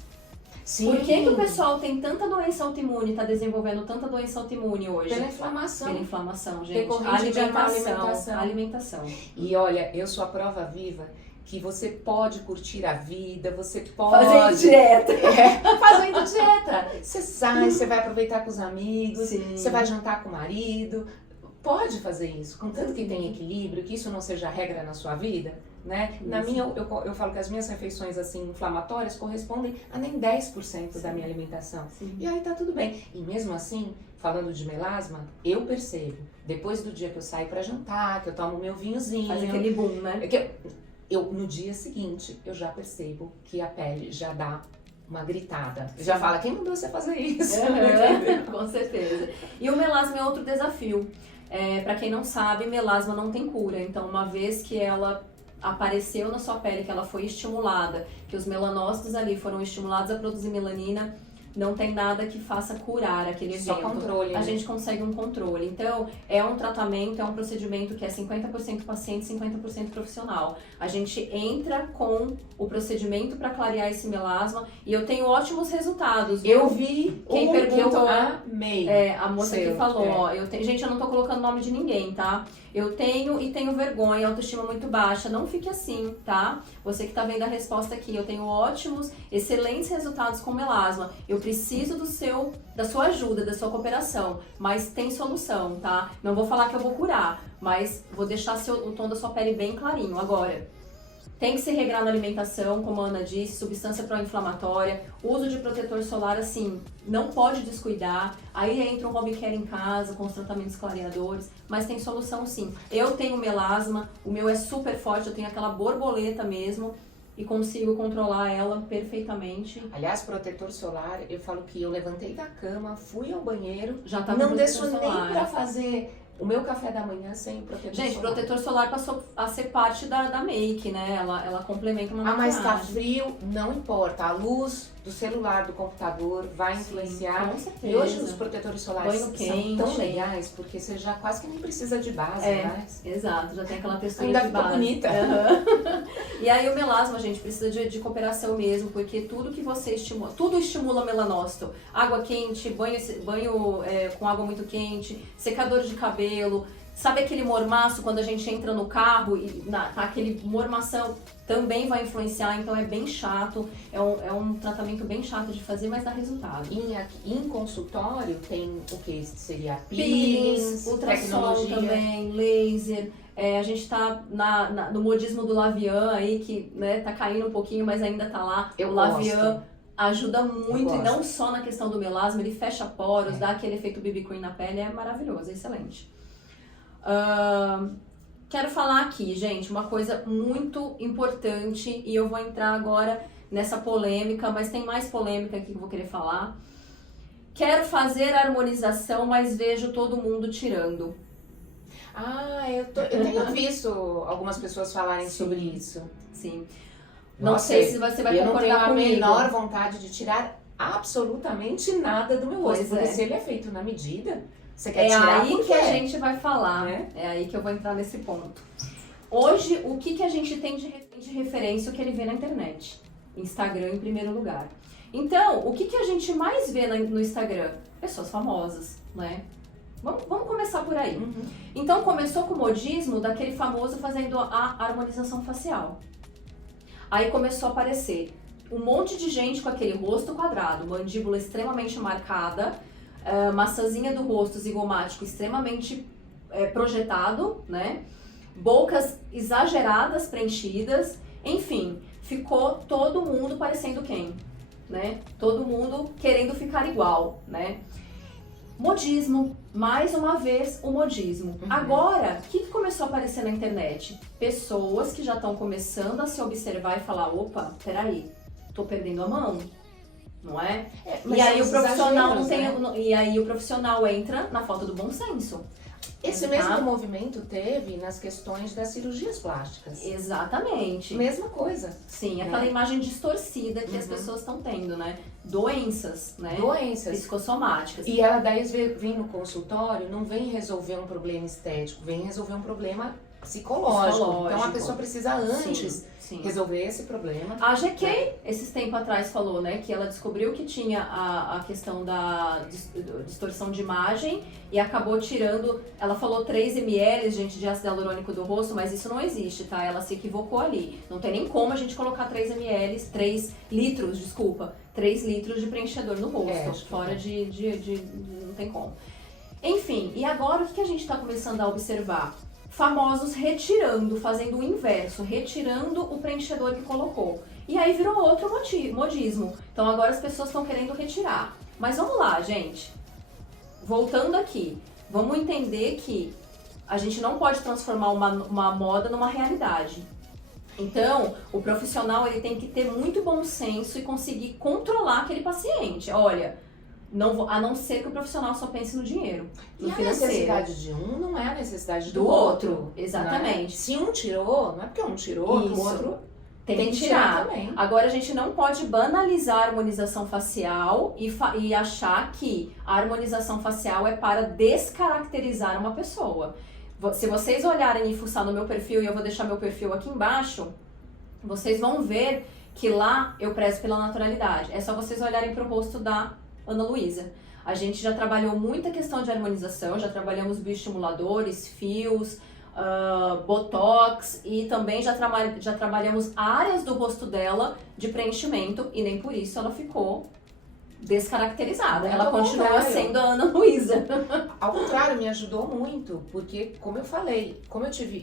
Sim, Por que o pessoal tem tanta doença autoimune, tá desenvolvendo tanta doença autoimune hoje? pela inflamação. Pela inflamação, gente. Decorrente de má Alimentação. alimentação. Alimentação. E olha, eu sou a prova viva que você pode curtir a vida, você pode... Fazendo dieta. Fazendo dieta. Você sai, você vai aproveitar com os amigos, Sim. você vai jantar com o marido. Pode fazer isso, contanto que tenha equilíbrio, que isso não seja regra na sua vida, né? Na minha, eu falo que as minhas refeições assim inflamatórias correspondem a nem 10% da minha alimentação. Sim. E aí tá tudo bem. E mesmo assim, falando de melasma, eu percebo, depois do dia que eu saio pra jantar, que eu tomo meu vinhozinho, Faz aquele boom, né? eu no dia seguinte, eu já percebo que a pele já dá uma gritada. Já fala, quem mandou você fazer isso? Com certeza. E o melasma é outro desafio. Para quem não sabe, melasma não tem cura. Então, uma vez que ela apareceu na sua pele, que ela foi estimulada, que os melanócitos ali foram estimulados a produzir melanina, não tem nada que faça curar aquele evento. Só controle. A gente consegue um controle. Então, é um tratamento, é um procedimento que é 50% paciente, 50% profissional. A gente entra com o procedimento para clarear esse melasma e eu tenho ótimos resultados. Eu vi Quem perguntou, eu amei. a moça que falou, ó, gente, eu não tô colocando nome de ninguém, tá? Eu tenho e tenho vergonha, autoestima muito baixa, não fique assim, tá? Você que tá vendo a resposta aqui, eu tenho ótimos, excelentes resultados com melasma. Eu preciso da sua ajuda, da sua cooperação, mas tem solução, tá? Não vou falar que eu vou curar, mas vou deixar o tom da sua pele bem clarinho. Agora, tem que se regrar na alimentação, como a Ana disse, substância pró-inflamatória, uso de protetor solar, assim, não pode descuidar. Aí entra um home care em casa, com os tratamentos clareadores, mas tem solução sim. Eu tenho melasma, o meu é super forte, eu tenho aquela borboleta mesmo e consigo controlar ela perfeitamente. Aliás, protetor solar, eu falo que eu levantei da cama, fui ao banheiro, Já tá com não protetor deixo solar. nem pra fazer o meu café da manhã sem protetor solar. Gente, protetor solar passou a ser parte da make, né? Ela complementa uma mas maquiagem. tá frio, não importa. A luz do celular, do computador vai influenciar. Com certeza. E hoje os protetores solares Banho quente. são tão legais, porque você já quase que nem precisa de base, né? Exato, já tem aquela textura Ainda de fica base. bonita. E aí o melasma, gente, precisa de cooperação mesmo, porque tudo que você estimula, tudo estimula melanócito. Água quente, banho com água muito quente, secador de cabelo. Sabe aquele mormaço quando a gente entra no carro e tá aquele mormação também vai influenciar, então é bem chato, é um tratamento bem chato de fazer, mas dá resultado. Em consultório tem o que seria Peelings, ultrassom tecnologia. também, laser. A gente tá no modismo do Lavian aí, que né, tá caindo um pouquinho, mas ainda tá lá. Eu o Lavian gosto. ajuda muito, e gosto. não só na questão do melasma, ele fecha poros, dá aquele efeito BB Cream na pele, é maravilhoso, é excelente. Quero falar aqui, gente, uma coisa muito importante, e eu vou entrar agora nessa polêmica, mas tem mais polêmica aqui que eu vou querer falar. Quero fazer a harmonização, mas vejo todo mundo tirando. Eu tenho visto algumas pessoas falarem Sim. sobre isso. Sim. Nossa, Não sei se você vai eu não tenho concordar a comigo. menor vontade de tirar absolutamente nada do meu rosto. Pois Porque é. se ele é feito na medida, você quer É tirar aí por que a quê? gente vai falar, Né? é aí que eu vou entrar nesse ponto. Hoje, o que a gente tem de referência, o que ele vê na internet? Instagram em primeiro lugar. Então, o que a gente mais vê no Instagram? Pessoas famosas, né? Vamos começar por aí. Uhum. Então, começou com o modismo daquele famoso fazendo a harmonização facial. Aí começou a aparecer um monte de gente com aquele rosto quadrado, mandíbula extremamente marcada, maçãzinha do rosto zigomático extremamente projetado, né? Bocas exageradas, preenchidas, enfim, ficou todo mundo parecendo quem, né? Todo mundo querendo ficar igual, né? Modismo, mais uma vez o modismo. Agora, o que começou a aparecer na internet? Pessoas que já estão começando a se observar e falar, opa, peraí, tô perdendo a mão. Não é? Mas E aí são o profissional não exageros, tem. E aí o profissional entra na falta do bom senso. Esse mesmo movimento teve nas questões das cirurgias plásticas. Exatamente. Mesma coisa. Sim, aquela imagem distorcida que as pessoas estão tendo, né? Doenças, né? Doenças. Psicossomáticas. E ela daí vem no consultório, não vem resolver um problema estético, vem resolver um problema psicológico. Então a pessoa precisa antes Sim. resolver esse problema. A GK, esses tempos atrás, falou, né, que ela descobriu que tinha a questão da distorção de imagem e acabou tirando, ela falou 3 ml, gente, de ácido hialurônico do rosto, mas isso não existe, tá? Ela se equivocou ali. Não tem nem como a gente colocar 3 ml, 3 litros, desculpa, 3 litros de preenchedor no rosto, fora de não tem como. Enfim, e agora o que a gente tá começando a observar? famosos retirando, fazendo o inverso, retirando o preenchedor que colocou. E aí virou outro modismo. Então agora as pessoas estão querendo retirar. Mas vamos lá, gente. Voltando aqui, vamos entender que a gente não pode transformar uma moda numa realidade. Então, o profissional ele tem que ter muito bom senso e conseguir controlar aquele paciente. Olha, a não ser que o profissional só pense no dinheiro, no E a financeiro. necessidade de um não é a necessidade do outro. né? Exatamente. Se um tirou, não é porque um tirou que o Isso. outro Tem que tirar. também. Agora, a gente não pode banalizar a harmonização facial e achar que a harmonização facial é para descaracterizar uma pessoa. Se vocês olharem e fuçar no meu perfil, e eu vou deixar meu perfil aqui embaixo, vocês vão ver que lá eu prezo pela naturalidade. É só vocês olharem para o rosto da Ana Luísa. A gente já trabalhou muita questão de harmonização, já trabalhamos bioestimuladores, fios, botox e também já trabalhamos áreas do rosto dela de preenchimento e nem por isso ela ficou descaracterizada. Muito Ela ao continua contrário. sendo a Ana Luísa. Ao contrário, me ajudou muito, porque, como eu falei,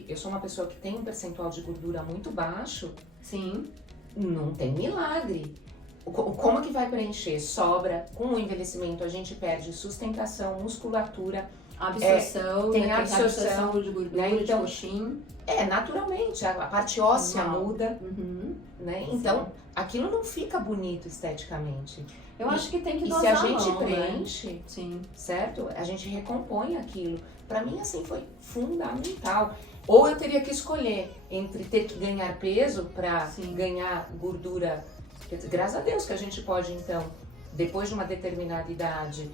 eu sou uma pessoa que tem um percentual de gordura muito baixo, Sim. não tem milagre. Como que vai preencher? Sobra. Com o envelhecimento a gente perde sustentação, musculatura, Absorção, tem né, absorção, de gordura, né, então, de coxim. naturalmente, a parte óssea Normal. muda, Uhum. né? Então, aquilo não fica bonito esteticamente. Eu acho que tem que E dosar se a a gente mão, né? preenche, Sim. certo? A gente recompõe aquilo. Pra mim, assim, foi fundamental. Ou eu teria que escolher entre ter que ganhar peso pra Sim. ganhar gordura. Graças a Deus que a gente pode, então, depois de uma determinada idade,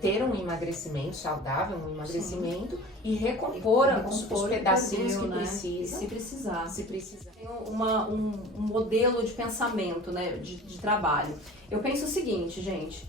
ter um emagrecimento saudável, um emagrecimento e recompor os pedacinhos perdeu, que né? precisam. Se precisar. Se precisar. Tem um modelo de pensamento, né, de trabalho. Eu penso o seguinte, gente,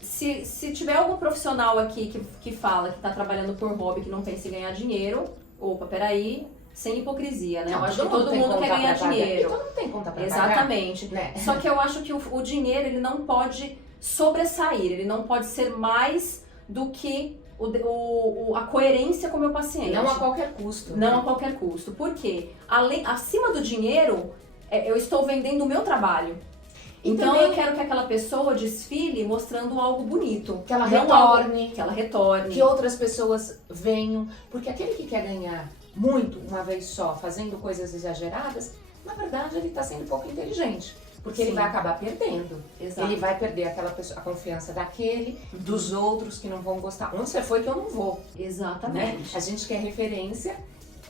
se tiver algum profissional aqui que fala que está trabalhando por hobby, que não pensa em ganhar dinheiro, opa, peraí, sem hipocrisia, né? Eu acho que todo mundo quer ganhar dinheiro. Todo mundo tem conta pra Exatamente. pagar, né? Só que eu acho que o dinheiro, ele não pode sobressair, ele não pode ser mais do que a coerência com o meu paciente. Não a qualquer custo. Não a qualquer custo. Por quê? Acima do dinheiro, eu estou vendendo o meu trabalho. Então também eu quero que aquela pessoa desfile mostrando algo bonito. Que ela não retorne. Que ela retorne. Que outras pessoas venham. Porque aquele que quer ganhar muito uma vez só, fazendo coisas exageradas, na verdade ele está sendo pouco inteligente. Porque Sim. ele vai acabar perdendo. Exato. Ele vai perder aquela pessoa, a confiança daquele, dos outros que não vão gostar. Onde você foi que eu não vou. Né? Exatamente. A gente quer referência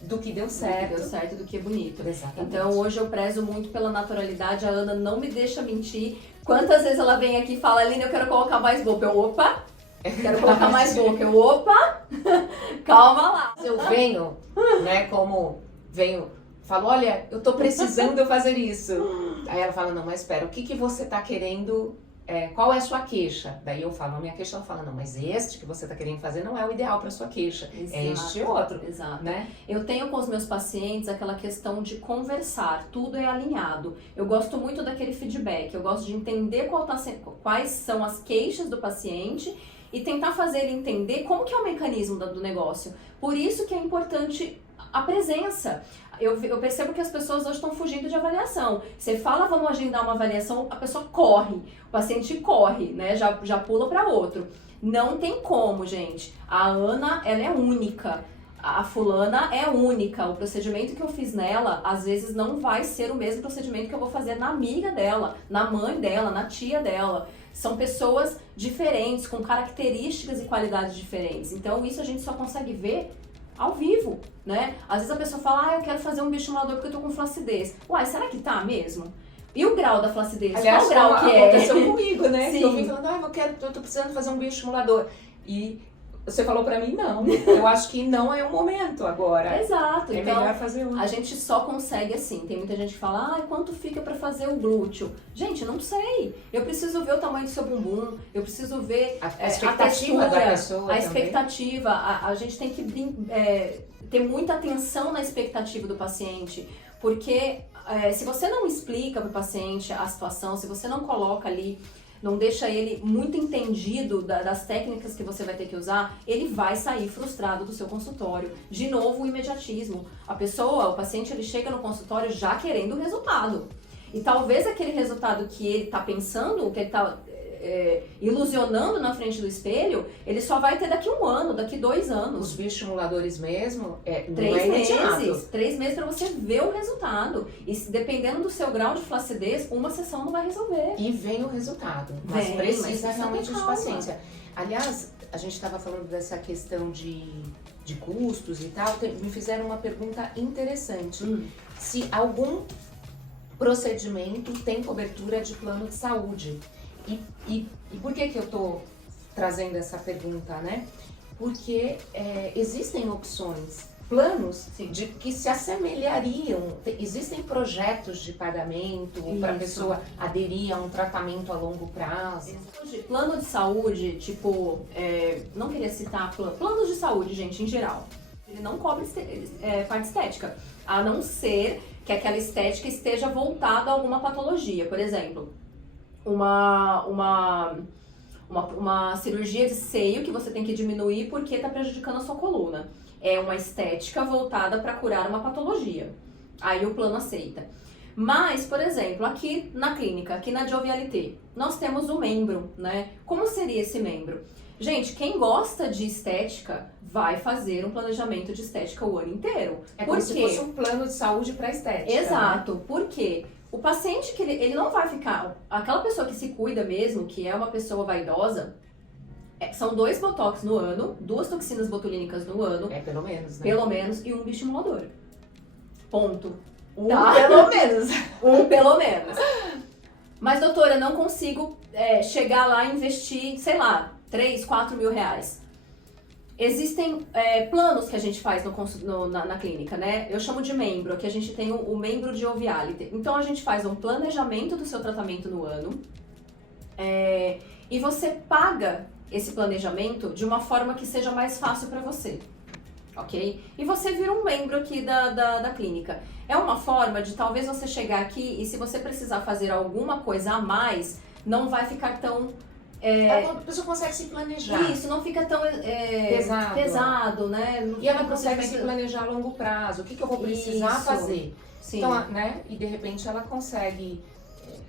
do que deu Do certo. que deu certo, do que é bonito. Exatamente. Então hoje eu prezo muito pela naturalidade, a Ana não me deixa mentir. Quantas vezes ela vem aqui e fala, Aline, eu quero colocar mais boca. Eu, opa, quero colocar mais boca. Eu, opa, calma lá. Eu venho, né, falo, olha, eu tô precisando fazer isso. Aí ela fala, não, mas espera, o que você tá querendo, qual é a sua queixa? Daí eu falo, a minha queixa, ela fala, não, mas este que você tá querendo fazer não é o ideal pra sua queixa, é este outro, Exato. né? Eu tenho com os meus pacientes aquela questão de conversar, tudo é alinhado. Eu gosto muito daquele feedback, eu gosto de entender quais são as queixas do paciente e tentar fazer ele entender como que é o mecanismo do negócio. Por isso que é importante a presença. Eu percebo que as pessoas hoje estão fugindo de avaliação. Você fala, vamos agendar uma avaliação, a pessoa corre, o paciente corre, né? Já pula para outro. Não tem como, gente. A Ana, ela é única. A fulana é única. O procedimento que eu fiz nela, às vezes não vai ser o mesmo procedimento que eu vou fazer na amiga dela, na mãe dela, na tia dela. São pessoas diferentes, com características e qualidades diferentes. Então, isso a gente só consegue ver ao vivo, né? Às vezes a pessoa fala, eu quero fazer um bioestimulador porque eu tô com flacidez. Uai, será que tá mesmo? E o grau da flacidez? Aliás, qual o grau que aconteceu comigo, né? Sim. Que eu vim falando, eu tô precisando fazer um bioestimulador. E você falou pra mim, não. Eu acho que não é o momento agora. Exato. É Então, melhor fazer um. a gente só consegue assim. Tem muita gente que fala, quanto fica pra fazer o glúteo? Gente, não sei. Eu preciso ver o tamanho do seu bumbum, eu preciso ver A expectativa textura, da pessoa a também. expectativa. A gente tem que ter muita atenção na expectativa do paciente, porque se você não explica pro paciente a situação, se você não coloca ali não deixa ele muito entendido das técnicas que você vai ter que usar, ele vai sair frustrado do seu consultório. De novo, o imediatismo. O paciente, ele chega no consultório já querendo o resultado. E talvez aquele resultado que ele está pensando, que ele está ilusionando na frente do espelho, ele só vai ter daqui 1 ano, daqui 2 anos. Os bioestimuladores mesmo, não 3 é imediato. meses. 3 meses para você ver o resultado. E dependendo do seu grau de flacidez, uma sessão não vai resolver. E vem o resultado, mas Vem, precisa mas realmente de calma. paciência. Aliás, a gente estava falando dessa questão de custos e tal, me fizeram uma pergunta interessante. Se algum procedimento tem cobertura de plano de saúde. E por que eu tô trazendo essa pergunta, né? Porque existem opções, planos que se assemelhariam, existem projetos de pagamento para a pessoa aderir a um tratamento a longo prazo. Plano de saúde, tipo, não queria citar planos de saúde, gente, em geral. Ele não cobre parte estética, a não ser que aquela estética esteja voltada a alguma patologia. Por exemplo, uma cirurgia de seio que você tem que diminuir porque está prejudicando a sua coluna. É uma estética voltada para curar uma patologia. Aí o plano aceita. Mas, por exemplo, aqui na clínica, aqui na Jovialité, nós temos um membro, né? Como seria esse membro? Gente, quem gosta de estética vai fazer um planejamento de estética o ano inteiro. É como se fosse um plano de saúde para estética. Exato. Né? Por quê? O paciente, que ele não vai ficar... Aquela pessoa que se cuida mesmo, que é uma pessoa vaidosa, são 2 botox no ano, 2 toxinas botulínicas no ano. Pelo menos, né? Pelo menos, e um bioestimulador. Ponto. Pelo menos. Pelo menos. Mas, doutora, não consigo chegar lá e investir, sei lá, 3, 4 mil reais. Existem planos que a gente faz na clínica, né? Eu chamo de membro, que a gente tem o membro de Jovialité. Então, a gente faz um planejamento do seu tratamento no ano e você paga esse planejamento de uma forma que seja mais fácil para você, ok? E você vira um membro aqui da clínica. É uma forma de talvez você chegar aqui e se você precisar fazer alguma coisa a mais, não vai ficar tão... A pessoa consegue se planejar. Isso, não fica tão pesado, né? E ela consegue se planejar a longo prazo. O que eu vou precisar fazer? Sim. Então, né? E de repente ela consegue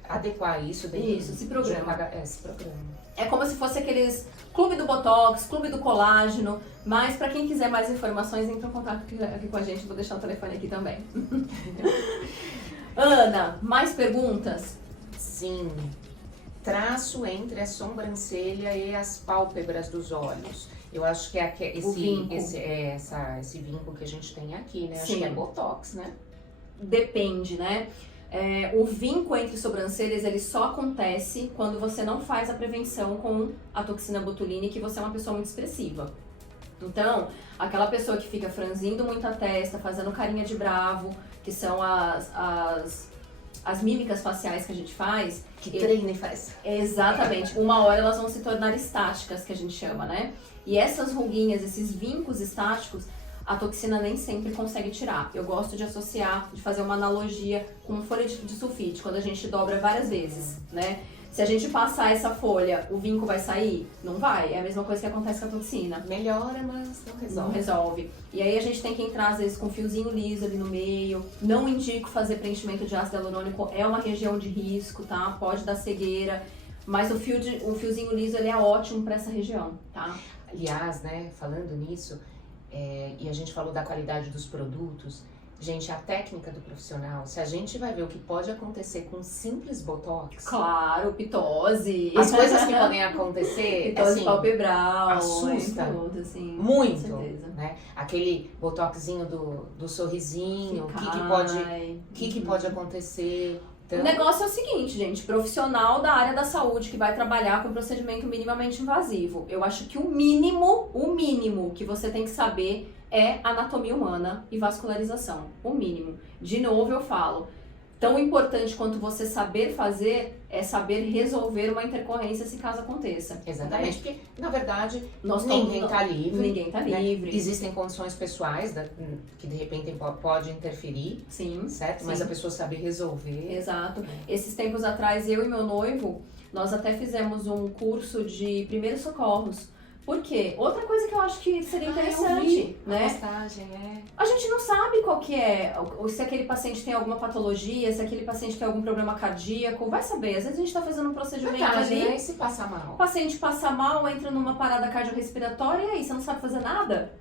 adequar isso. Se programa. Se programa. É como se fosse aqueles clube do Botox, clube do colágeno. Mas para quem quiser mais informações, entra em contato aqui com a gente. Vou deixar o telefone aqui também. Ana, mais perguntas? Sim. Traço entre a sobrancelha e as pálpebras dos olhos. Eu acho que esse vínculo que a gente tem aqui, né? Sim. Acho que é Botox, né? Depende, né? O vínculo entre sobrancelhas, ele só acontece quando você não faz a prevenção com a toxina botulínica e você é uma pessoa muito expressiva. Então, aquela pessoa que fica franzindo muito a testa, fazendo carinha de bravo, que são as mímicas faciais que a gente faz... Que treina e faz. Exatamente. Uma hora elas vão se tornar estáticas, que a gente chama, né? E essas ruguinhas, esses vincos estáticos, a toxina nem sempre consegue tirar. Eu gosto de associar, de fazer uma analogia com folha de sulfite, quando a gente dobra várias vezes, né? Se a gente passar essa folha, o vinco vai sair? Não vai. É a mesma coisa que acontece com a toxina. Melhora, mas não resolve. Não resolve. E aí a gente tem que entrar, às vezes, com um fiozinho liso ali no meio. Não indico fazer preenchimento de ácido hialurônico. É uma região de risco, tá? Pode dar cegueira. Mas o fiozinho liso, ele é ótimo para essa região, tá? Aliás, né, falando nisso, e a gente falou da qualidade dos produtos... Gente, a técnica do profissional, se a gente vai ver o que pode acontecer com simples botox... Claro, pitose... As coisas que podem acontecer, pitose assim, palpebral, assusta tudo, assim, muito, com certeza. né? Aquele botoxinho do sorrisinho, o que pode acontecer... Então... O negócio é o seguinte, gente, profissional da área da saúde que vai trabalhar com procedimento minimamente invasivo. Eu acho que o mínimo que você tem que saber é anatomia humana e vascularização. O mínimo. De novo eu falo, tão importante quanto você saber fazer é saber resolver uma intercorrência se caso aconteça. Exatamente, porque na verdade ninguém está livre. Ninguém está livre. Né? Existem condições pessoais que de repente pode interferir, sim, certo? sim. Mas a pessoa sabe resolver. Exato. Esses tempos atrás, eu e meu noivo, Nós até fizemos um curso de primeiros socorros. Por quê? Outra coisa que eu acho que seria interessante, né? Postagem, A gente não sabe qual que é, ou se aquele paciente tem alguma patologia, se aquele paciente tem algum problema cardíaco, vai saber. Às vezes a gente tá fazendo um procedimento ali, e se passa mal? o paciente passa mal, entra numa parada cardiorrespiratória e aí você não sabe fazer nada.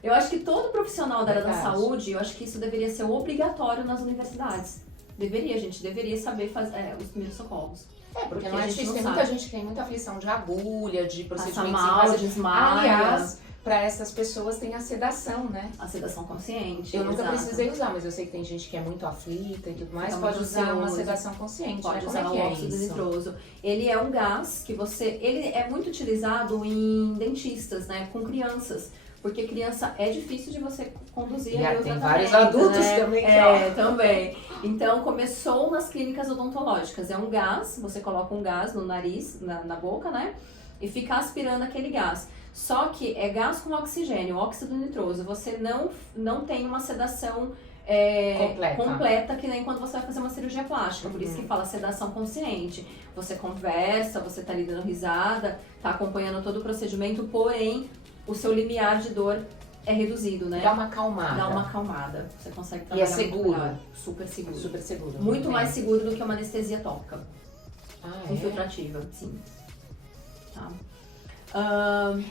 Eu acho que todo profissional da área da saúde, eu acho que isso deveria ser obrigatório nas universidades. A gente deveria saber fazer os primeiros socorros. Porque não é difícil, tem muita gente que tem muita aflição de agulha, de procedimentos desmaia. Aliás, para essas pessoas tem a sedação, né? A sedação consciente. Eu nunca precisei usar, mas eu sei que tem gente que é muito aflita e tudo mais, pode usar uma sedação consciente. Pode né? usar o óxido nitroso. Ele é um gás que ele é muito utilizado em dentistas, né? Com crianças. Porque criança é difícil de você conduzir. E tem vários adultos, né? Também. Também. Então, começou nas clínicas odontológicas. É um gás, você coloca um gás no nariz, na boca, né? E fica aspirando aquele gás. Só que é gás com oxigênio, óxido nitroso. Você não tem uma sedação completa, que nem quando você vai fazer uma cirurgia plástica. Por isso que fala sedação consciente. Você conversa, você tá ali dando risada, tá acompanhando todo o procedimento, porém o seu limiar de dor é reduzido, né? Dá uma acalmada. Dá uma acalmada. Você consegue trabalhar. E é seguro? Super seguro. Super seguro. Muito mais seguro do que uma anestesia tópica. Ah, infiltrativa, sim. Tá.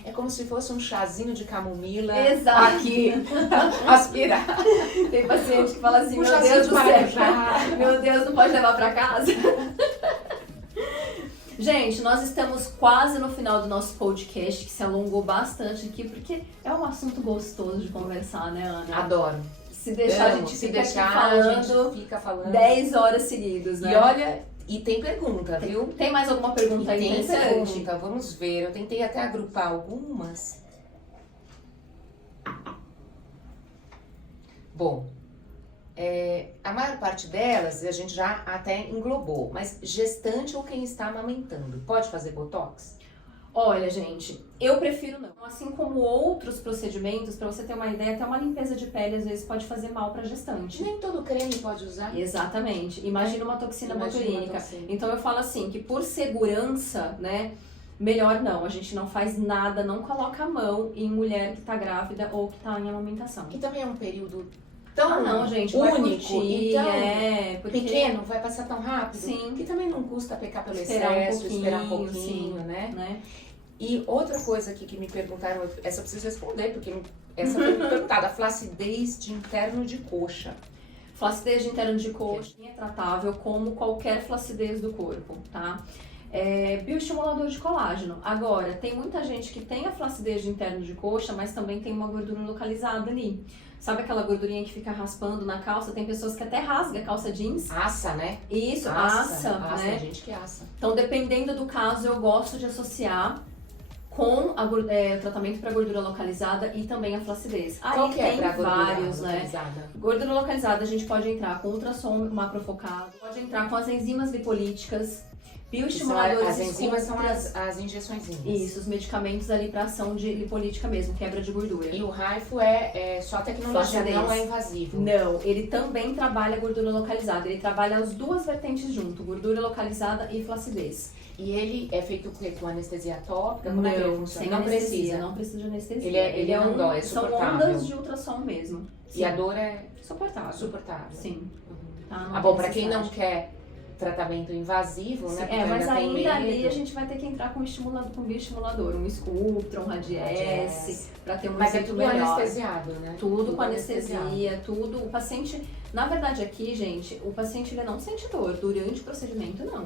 É como se fosse um chazinho de camomila. Exato. Aqui, aspirar. Tem paciente que fala assim, meu Deus do céu, meu Deus, não pode levar pra casa? Gente, nós estamos quase no final do nosso podcast, que se alongou bastante aqui, porque é um assunto gostoso de conversar, né, Ana? Adoro. Se deixar, a gente fica falando 10 horas seguidas, né? E olha, e tem pergunta, viu? Tem mais alguma pergunta aí? Tem pergunta, vamos ver. Eu tentei até agrupar algumas. Bom, a maior parte delas a gente já até englobou, mas gestante ou quem está amamentando, pode fazer botox? Olha, gente, eu prefiro não. Assim como outros procedimentos, pra você ter uma ideia, até uma limpeza de pele às vezes pode fazer mal pra gestante. Nem todo creme pode usar? Exatamente. Imagina uma toxina botulínica. Então eu falo assim, que por segurança, né, melhor não. A gente não faz nada, não coloca a mão em mulher que tá grávida ou que tá em amamentação. Que também é um período tão não, gente, único, vai curtir, então, porque... pequeno, vai passar tão rápido. Sim. Que também não custa pecar pelo esperar excesso, esperar um pouquinho, sim, né? E outra coisa aqui que me perguntaram, essa eu preciso responder, porque essa foi me perguntada, flacidez de interno de coxa. Flacidez de interno de coxa é tratável como qualquer flacidez do corpo, tá? É bioestimulador de colágeno. Agora, tem muita gente que tem a flacidez de interno de coxa, mas também tem uma gordura localizada ali. Sabe aquela gordurinha que fica raspando na calça? Tem pessoas que até rasga a calça jeans. Assa, né? Isso, assa, né? Tem gente que assa. Então, dependendo do caso, eu gosto de associar com o tratamento para gordura localizada e também a flacidez. Qual que tem pra vários, localizada? né? Gordura localizada, a gente pode entrar com ultrassom macrofocado, pode entrar com as enzimas lipolíticas, bioestimuladores. As enzimas são as injeçõezinhas. Isso, os medicamentos ali para ação de lipolítica mesmo, quebra de gordura. E o Raifu é só tecnologia, não é invasivo. Não, ele também trabalha gordura localizada. Ele trabalha as duas vertentes junto, gordura localizada e flacidez. E ele é feito com anestesia tópica? Como não, é que ele funciona? Sem anestesia, não precisa de anestesia. Ele é um dó, é suportável. São ondas de ultrassom mesmo. Sim. E a dor é suportável. Sim. Tá, bom, pra quem não quer tratamento invasivo, né? Mas ainda ali a gente vai ter que entrar com bioestimulador, um Sculptra, um Radiesse, pra ter um efeito melhor. Mas é tudo anestesiado, né? Tudo com anestesia, tudo. O paciente, na verdade aqui, gente, o paciente ele não sente dor durante o procedimento, não.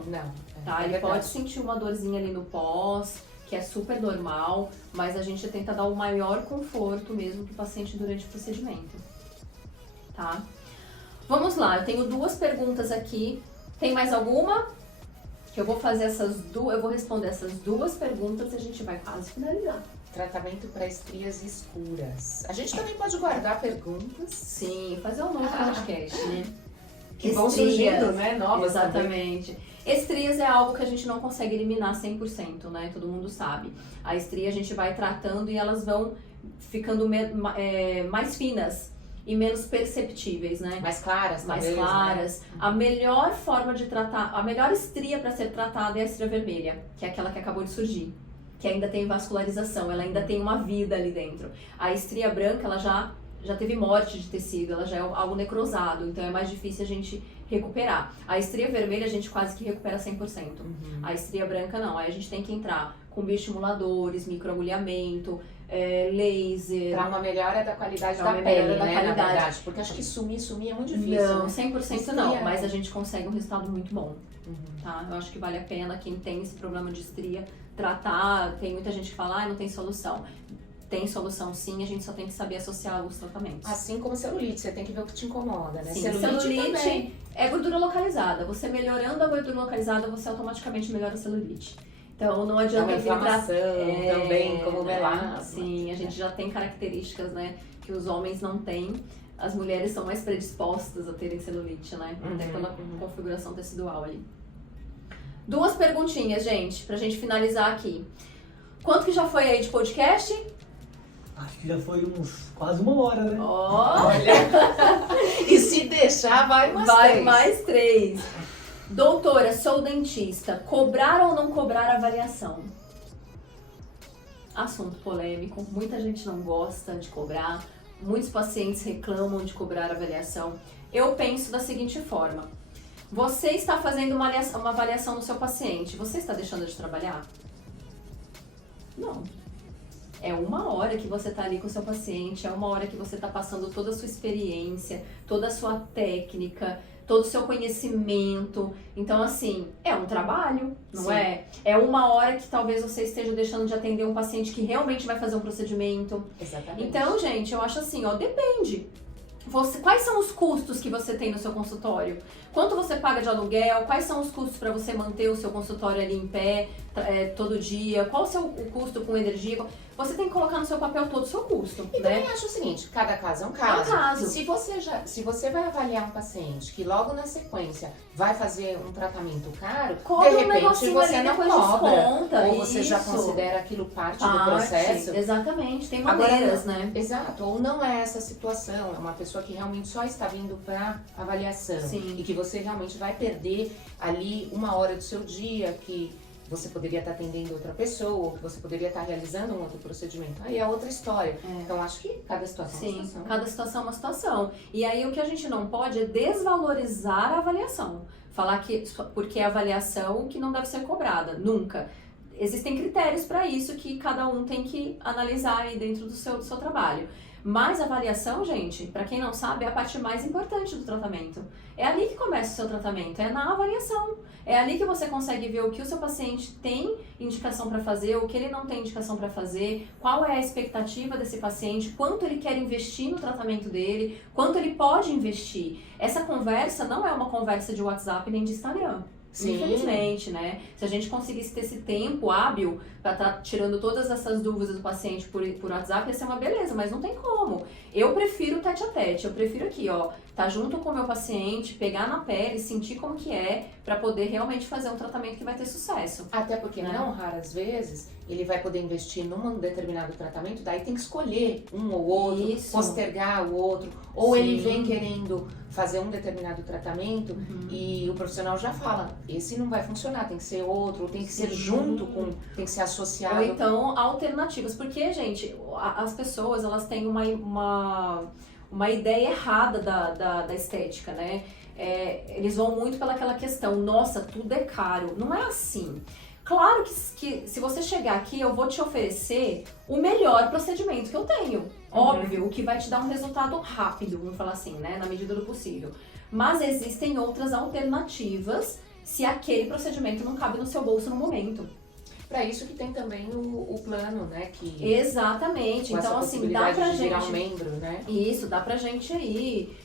Tá? Ele pode sentir uma dorzinha ali no pós, que é super normal, mas a gente tenta dar o maior conforto mesmo pro paciente durante o procedimento. Tá? Vamos lá, eu tenho 2 perguntas aqui. Tem mais alguma? Que eu vou fazer eu vou responder essas 2 perguntas e a gente vai quase finalizar. Tratamento para estrias escuras. A gente também pode guardar perguntas. Sim, fazer um novo podcast, né? Que vão surgindo, né? Novas. Exatamente. Também. Estrias é algo que a gente não consegue eliminar 100%, né? Todo mundo sabe. A estria a gente vai tratando e elas vão ficando mais finas. e menos perceptíveis, né? Mais claras, Mais talvez, claras. Né? A melhor forma de tratar, a melhor estria para ser tratada é a estria vermelha, que é aquela que acabou de surgir, que ainda tem vascularização, ela ainda tem uma vida ali dentro. A estria branca, ela já teve morte de tecido, ela já é algo necrosado, então é mais difícil a gente recuperar. A estria vermelha a gente quase que recupera 100%. A estria branca não, aí a gente tem que entrar com bioestimuladores, microagulhamento, laser. Para uma melhora da qualidade Pra da uma pele, melhora da né, na qualidade. verdade. Porque acho que sumir é muito difícil. Não, né? 100% não, Estria, mas a gente consegue um resultado muito bom. Uhum. Tá? Eu acho que vale a pena quem tem esse problema de estria tratar. Tem muita gente que fala, não tem solução. Tem solução sim, a gente só tem que saber associar os tratamentos. Assim como celulite, você tem que ver o que te incomoda, né? Sim, Celulite também. é gordura localizada. Você melhorando a gordura localizada, você automaticamente melhora a celulite. Então não É adianta uma inflamação também, como né? melasma. Sim, a gente já tem características, né, que os homens não têm. As mulheres são mais predispostas a terem celulite, né? Até pela configuração tecidual ali. 2 perguntinhas, gente, pra gente finalizar aqui. Quanto que já foi aí de podcast? Acho que já foi quase 1 hora, né? Olha! E se deixar, vai umas Vai 3. mais 3. Doutora, sou dentista. Cobrar ou não cobrar avaliação? Assunto polêmico. Muita gente não gosta de cobrar. Muitos pacientes reclamam de cobrar avaliação. Eu penso da seguinte forma. Você está fazendo uma avaliação no seu paciente. Você está deixando de trabalhar? Não. É 1 hora que você está ali com o seu paciente, é 1 hora que você está passando toda a sua experiência, toda a sua técnica, todo o seu conhecimento. Então, assim, é um trabalho, não Sim. é? É 1 hora que talvez você esteja deixando de atender um paciente que realmente vai fazer um procedimento. Exatamente. Então, gente, eu acho assim, depende. Quais são os custos que você tem no seu consultório? Quanto você paga de aluguel? Quais são os custos para você manter o seu consultório ali em pé todo dia? Qual o custo com energia? Você tem que colocar no seu papel todo o seu custo, E né? também acho o seguinte, cada caso é um caso. É um caso. Se você vai avaliar um paciente que logo na sequência vai fazer um tratamento caro, Cobra de um repente negocinho você ali, não depois cobra. desconta, Ou você já isso. considera aquilo parte do Parte, processo. exatamente, tem Agora, maneiras, né? Exato, ou não é essa situação, é uma pessoa que realmente só está vindo para avaliação. Sim. E que você realmente vai perder ali 1 hora do seu dia que você poderia estar atendendo outra pessoa, ou que você poderia estar realizando um outro procedimento. Aí é outra história. Então acho que cada situação é uma Sim, situação. cada situação é uma situação. E aí o que a gente não pode é desvalorizar a avaliação. Falar que porque é avaliação que não deve ser cobrada. Nunca. Existem critérios para isso que cada um tem que analisar aí dentro do seu trabalho. Mas a avaliação, gente, para quem não sabe, é a parte mais importante do tratamento. É ali que começa o seu tratamento, é na avaliação. É ali que você consegue ver o que o seu paciente tem indicação para fazer, o que ele não tem indicação para fazer, qual é a expectativa desse paciente, quanto ele quer investir no tratamento dele, quanto ele pode investir. Essa conversa não é uma conversa de WhatsApp nem de Instagram. Sim. Infelizmente, né? Se a gente conseguisse ter esse tempo hábil para estar tirando todas essas dúvidas do paciente por WhatsApp, ia ser uma beleza, mas não tem como. Eu prefiro tete a tete, eu prefiro aqui, tá junto com o meu paciente, pegar na pele, sentir como que é, para poder realmente fazer um tratamento que vai ter sucesso. Até porque, Né? não raras vezes, ele vai poder investir num determinado tratamento, daí tem que escolher um ou outro, Isso. postergar o outro, ou Sim. ele vem querendo fazer um determinado tratamento e o profissional já fala, esse não vai funcionar, tem que ser outro, tem que ser Sim. junto com, tem que ser associado. Ou então alternativas, porque, gente, as pessoas elas têm uma ideia errada da estética, né? Eles vão muito pelaquela questão, nossa, tudo é caro. Não é assim. Claro que se você chegar aqui, eu vou te oferecer o melhor procedimento que eu tenho. Óbvio, o que vai te dar um resultado rápido, vamos falar assim, né? Na medida do possível. Mas existem outras alternativas se aquele procedimento não cabe no seu bolso no momento. Para isso que tem também o plano, né? Que Exatamente. com Então, essa assim, dá possibilidade pra de virar um gente. membro, né? Isso, dá pra gente aí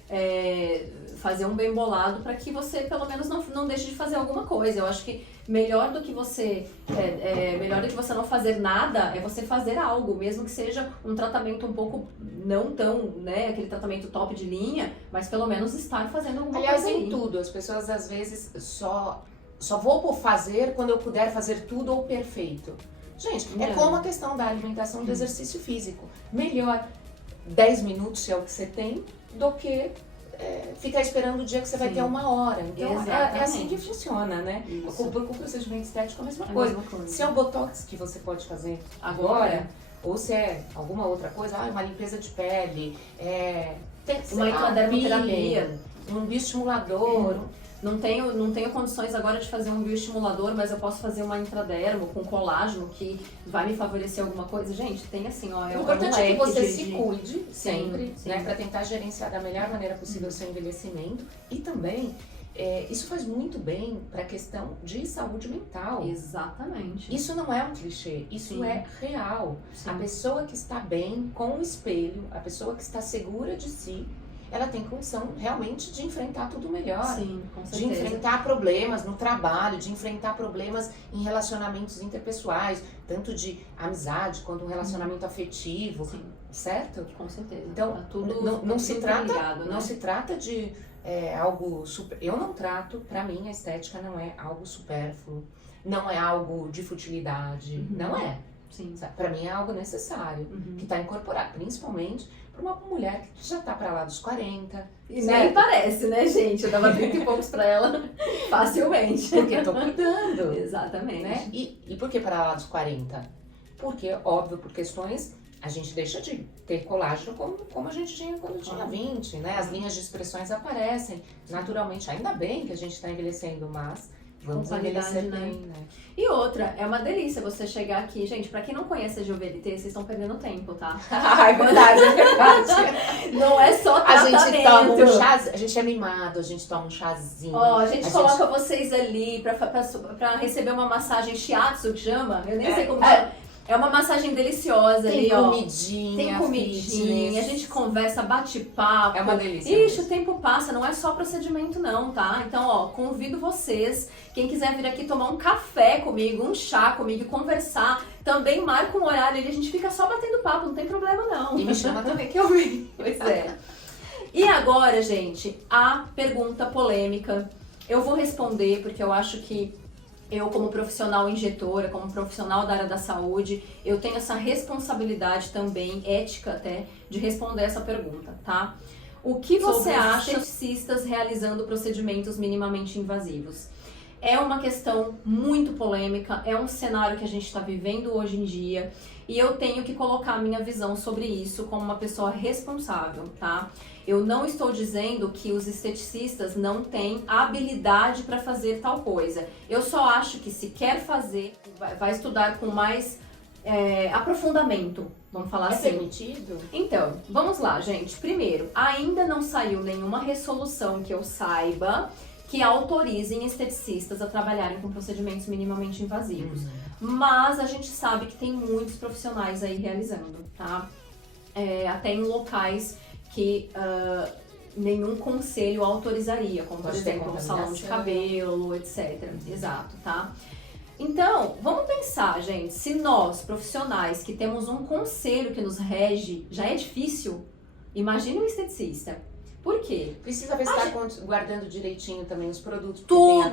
fazer um bem bolado para que você pelo menos não deixe de fazer alguma coisa. Eu acho que melhor do que você não fazer nada é você fazer algo, mesmo que seja um tratamento um pouco não tão, né, aquele tratamento top de linha, mas pelo menos estar fazendo alguma Aliás, coisa em aí. tudo, as pessoas às vezes só vou fazer quando eu puder fazer tudo ou perfeito. Gente, é Não. como a questão da alimentação e do exercício físico. Melhor 10 minutos se é o que você tem, do que ficar esperando o dia que você vai Sim. ter 1 hora. Então é assim que Exatamente. funciona, né? Isso. Com o procedimento estético é a mesma É a coisa. mesma coisa. Se é o Botox que você pode fazer agora, ou se é alguma outra coisa, uma limpeza de pele, Uma intradermoterapia. um bioestimulador. Não tenho condições agora de fazer um bioestimulador, mas eu posso fazer uma intradermo com colágeno que vai me favorecer alguma coisa. Gente, tem assim, ó, O importante é que leque você se cuide sempre, sim. né, para tentar gerenciar da melhor maneira possível o seu envelhecimento. E também, isso faz muito bem para a questão de saúde mental. Exatamente. Isso não é um clichê, isso Sim. é real. Sim. A pessoa que está bem com o espelho, a pessoa que está segura de si, ela tem condição realmente de enfrentar tudo melhor. Sim, com De certeza. enfrentar problemas no trabalho, de enfrentar problemas em relacionamentos interpessoais, tanto de amizade quanto um relacionamento afetivo, Sim, certo? com certeza. Então, Tá tudo, não se tudo trata, ligado, né? não se trata de algo super. Eu não trato, pra mim a estética não é algo supérfluo, não é algo de futilidade, Uhum. não é. Sim. Pra mim é algo necessário, Uhum. que está incorporado, principalmente para uma mulher que já tá pra lá dos 40. E certo? nem parece, né, gente? Eu dava 30 e poucos pra ela facilmente. Porque tô cuidando. Exatamente. Né? E por que para lá dos 40? Porque, óbvio, por questões, a gente deixa de ter colágeno como a gente tinha quando tinha 20, né? As linhas de expressões aparecem naturalmente. Ainda bem que a gente está envelhecendo, mas vamos qualidade, envelhecer né? bem, né? E outra, é uma delícia você chegar aqui. Gente, pra quem não conhece a GeoVLT, vocês estão perdendo tempo, tá? É verdade, é verdade. Não é só A tratamento. gente toma um chá, a gente é mimado, a gente toma um chazinho. Ó, a gente coloca vocês ali pra receber uma massagem shiatsu, que chama. Eu nem sei como chama. É uma massagem deliciosa Tem ali, ó. comidinha, Tem comidinha, fitness. a gente conversa, bate papo. É uma delícia. Ixi, o tempo passa, não é só procedimento não, tá? Então, ó, convido vocês, quem quiser vir aqui tomar um café comigo, um chá comigo, conversar, também marca um horário ali, a gente fica só batendo papo, não tem problema não. E me chama também que eu venho. Pois é. E agora, gente, a pergunta polêmica. Eu vou responder porque eu acho que eu, como profissional injetora, como profissional da área da saúde, eu tenho essa responsabilidade também, ética até, de responder essa pergunta, tá? O que você acha de esteticistas realizando procedimentos minimamente invasivos? É uma questão muito polêmica, é um cenário que a gente está vivendo hoje em dia e eu tenho que colocar a minha visão sobre isso como uma pessoa responsável, tá? Eu não estou dizendo que os esteticistas não têm habilidade para fazer tal coisa. Eu só acho que se quer fazer, vai estudar com mais aprofundamento, vamos falar assim. É permitido? Então, vamos lá, gente. Primeiro, ainda não saiu nenhuma resolução que eu saiba que autorizem esteticistas a trabalharem com procedimentos minimamente invasivos. Mas a gente sabe que tem muitos profissionais aí realizando, tá? Até em locais que nenhum conselho autorizaria, como por exemplo um salão de cabelo, etc. Exato, tá? Então, vamos pensar, gente, se nós, profissionais, que temos um conselho que nos rege, já é difícil, imagine um esteticista. Por quê? Precisa ver se está guardando direitinho também os produtos. Tem a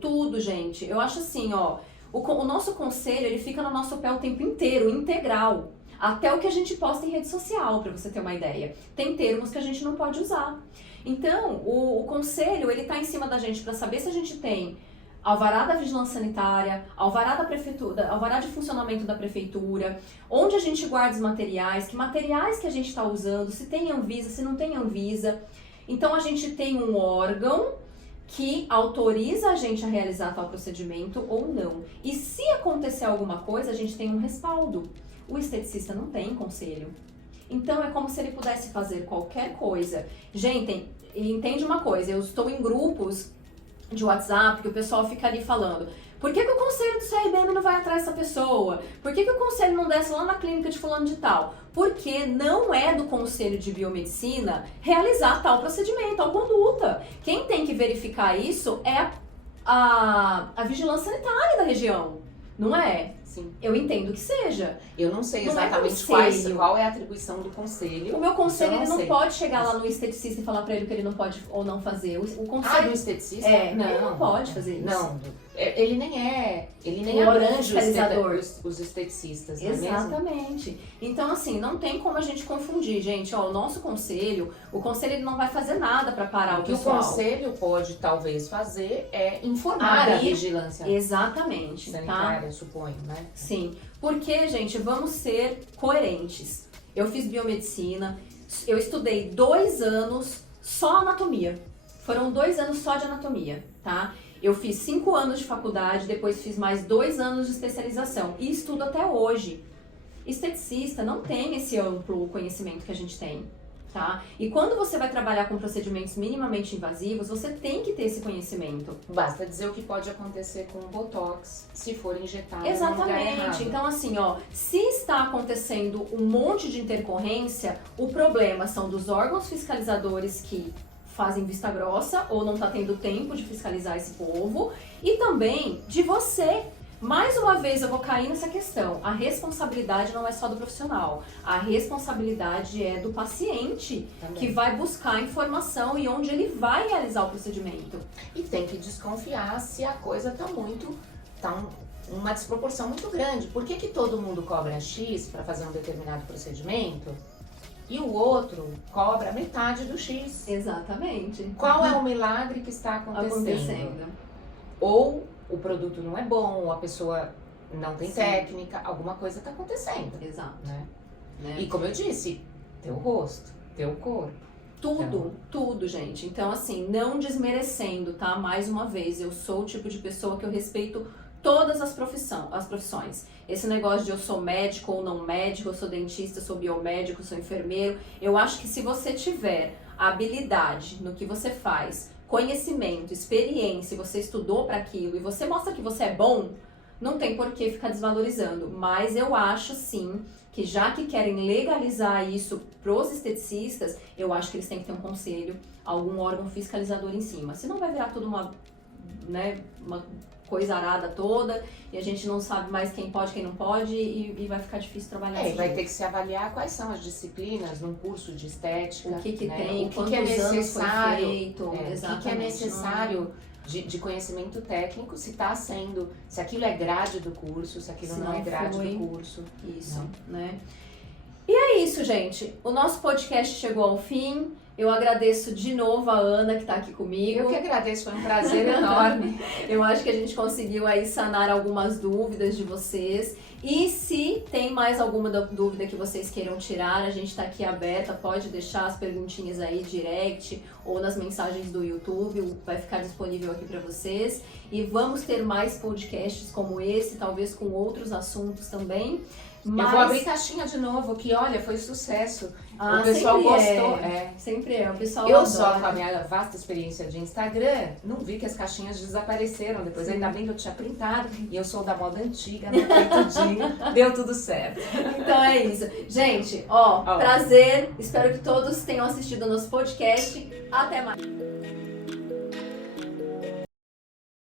Tudo, gente. Eu acho assim, ó, o nosso conselho, ele fica no nosso pé o tempo inteiro, integral. Até o que a gente posta em rede social, pra você ter uma ideia. Tem termos que a gente não pode usar. Então, o conselho, ele tá em cima da gente pra saber se a gente tem alvará da vigilância sanitária, alvará da prefeitura, alvará de funcionamento da prefeitura, onde a gente guarda os materiais, que materiais que a gente está usando, se tem Anvisa, se não tem Anvisa. Então a gente tem um órgão que autoriza a gente a realizar tal procedimento ou não. E se acontecer alguma coisa, a gente tem um respaldo. O esteticista não tem conselho. Então é como se ele pudesse fazer qualquer coisa. Gente, entende uma coisa, eu estou em grupos de WhatsApp, que o pessoal fica ali falando: por que o conselho do CRBM não vai atrás dessa pessoa? Por que o conselho não desce lá na clínica de fulano de tal? Porque não é do conselho de biomedicina realizar tal procedimento, tal conduta. Quem tem que verificar isso é a vigilância sanitária da região, não é? Sim. Eu entendo que seja. Eu não sei Não é exatamente conselho. qual é a atribuição do conselho. O meu conselho, Então, ele não sei. pode chegar lá no esteticista e falar pra ele que ele não pode ou não fazer. O conselho... Do esteticista? ele não pode fazer isso. Não, Ele nem O órgão abrange fiscalizador. os esteticistas, não é mesmo? Exatamente. Então, assim, não tem como a gente confundir, gente. Ó, o nosso conselho, ele não vai fazer nada para parar o O que o pessoal. conselho pode, talvez, fazer é informar a Aí, vigilância Exatamente, sanitária, tá? suponho, né? Sim. Porque, gente, vamos ser coerentes. Eu fiz biomedicina, eu estudei 2 anos só anatomia. Foram 2 anos só de anatomia, tá? Eu fiz 5 anos de faculdade, depois fiz mais 2 anos de especialização e estudo até hoje. Esteticista não tem esse amplo conhecimento que a gente tem, tá? E quando você vai trabalhar com procedimentos minimamente invasivos, você tem que ter esse conhecimento. Basta dizer o que pode acontecer com o Botox se for injetado no lugar Exatamente. errado. Então, assim, ó, se está acontecendo um monte de intercorrência, o problema são dos órgãos fiscalizadores que fazem vista grossa ou não tá tendo tempo de fiscalizar esse povo e também de você. Mais uma vez eu vou cair nessa questão. A responsabilidade não é só do profissional. A responsabilidade é do paciente Também. que vai buscar informação e onde ele vai realizar o procedimento. E tem que desconfiar se a coisa tá uma desproporção muito grande. Por que todo mundo cobra X para fazer um determinado procedimento e o outro cobra metade do X? Exatamente. Qual é o milagre que está acontecendo? Ou o produto não é bom, ou a pessoa não tem Sim. técnica, alguma coisa está acontecendo, Exato. né? Né? E como eu disse, teu rosto, teu corpo. Tudo, gente. Então, assim, não desmerecendo, tá? Mais uma vez, eu sou o tipo de pessoa que eu respeito todas as profissões. Esse negócio de eu sou médico ou não médico, eu sou dentista, eu sou biomédico, eu sou enfermeiro. Eu acho que se você tiver habilidade no que você faz, conhecimento, experiência, você estudou para aquilo e você mostra que você é bom, não tem por que ficar desvalorizando. Mas eu acho, sim, que já que querem legalizar isso pros esteticistas, eu acho que eles têm que ter um conselho, algum órgão fiscalizador em cima. Senão vai virar tudo uma coisa arada toda e a gente não sabe mais quem pode, quem não pode e vai ficar difícil trabalhar. E vai ter que se avaliar quais são as disciplinas num curso de estética. O que né? tem, o que quantos é anos necessário, foi feito, o que é exatamente, necessário de conhecimento técnico, se aquilo é grade do curso, se aquilo Se não é não grade foi. do curso. Isso, né? E é isso, gente. O nosso podcast chegou ao fim. Eu agradeço de novo a Ana que está aqui comigo. Eu que agradeço, foi um prazer enorme. Eu acho que a gente conseguiu aí sanar algumas dúvidas de vocês. E se tem mais alguma dúvida que vocês queiram tirar, a gente está aqui aberta, pode deixar as perguntinhas aí direct ou nas mensagens do YouTube, vai ficar disponível aqui para vocês. E vamos ter mais podcasts como esse, talvez com outros assuntos também. Mas... Eu vou abrir caixinha de novo, que olha, foi sucesso. Ah, o pessoal sempre gostou. Sempre é, o pessoal Eu adora. só com a minha vasta experiência de Instagram, não vi que as caixinhas desapareceram. Depois ainda bem que eu tinha printado. E eu sou da moda antiga, não foi tudinho. Deu tudo certo. Então é isso. Gente, prazer. Espero que todos tenham assistido o nosso podcast. Até mais.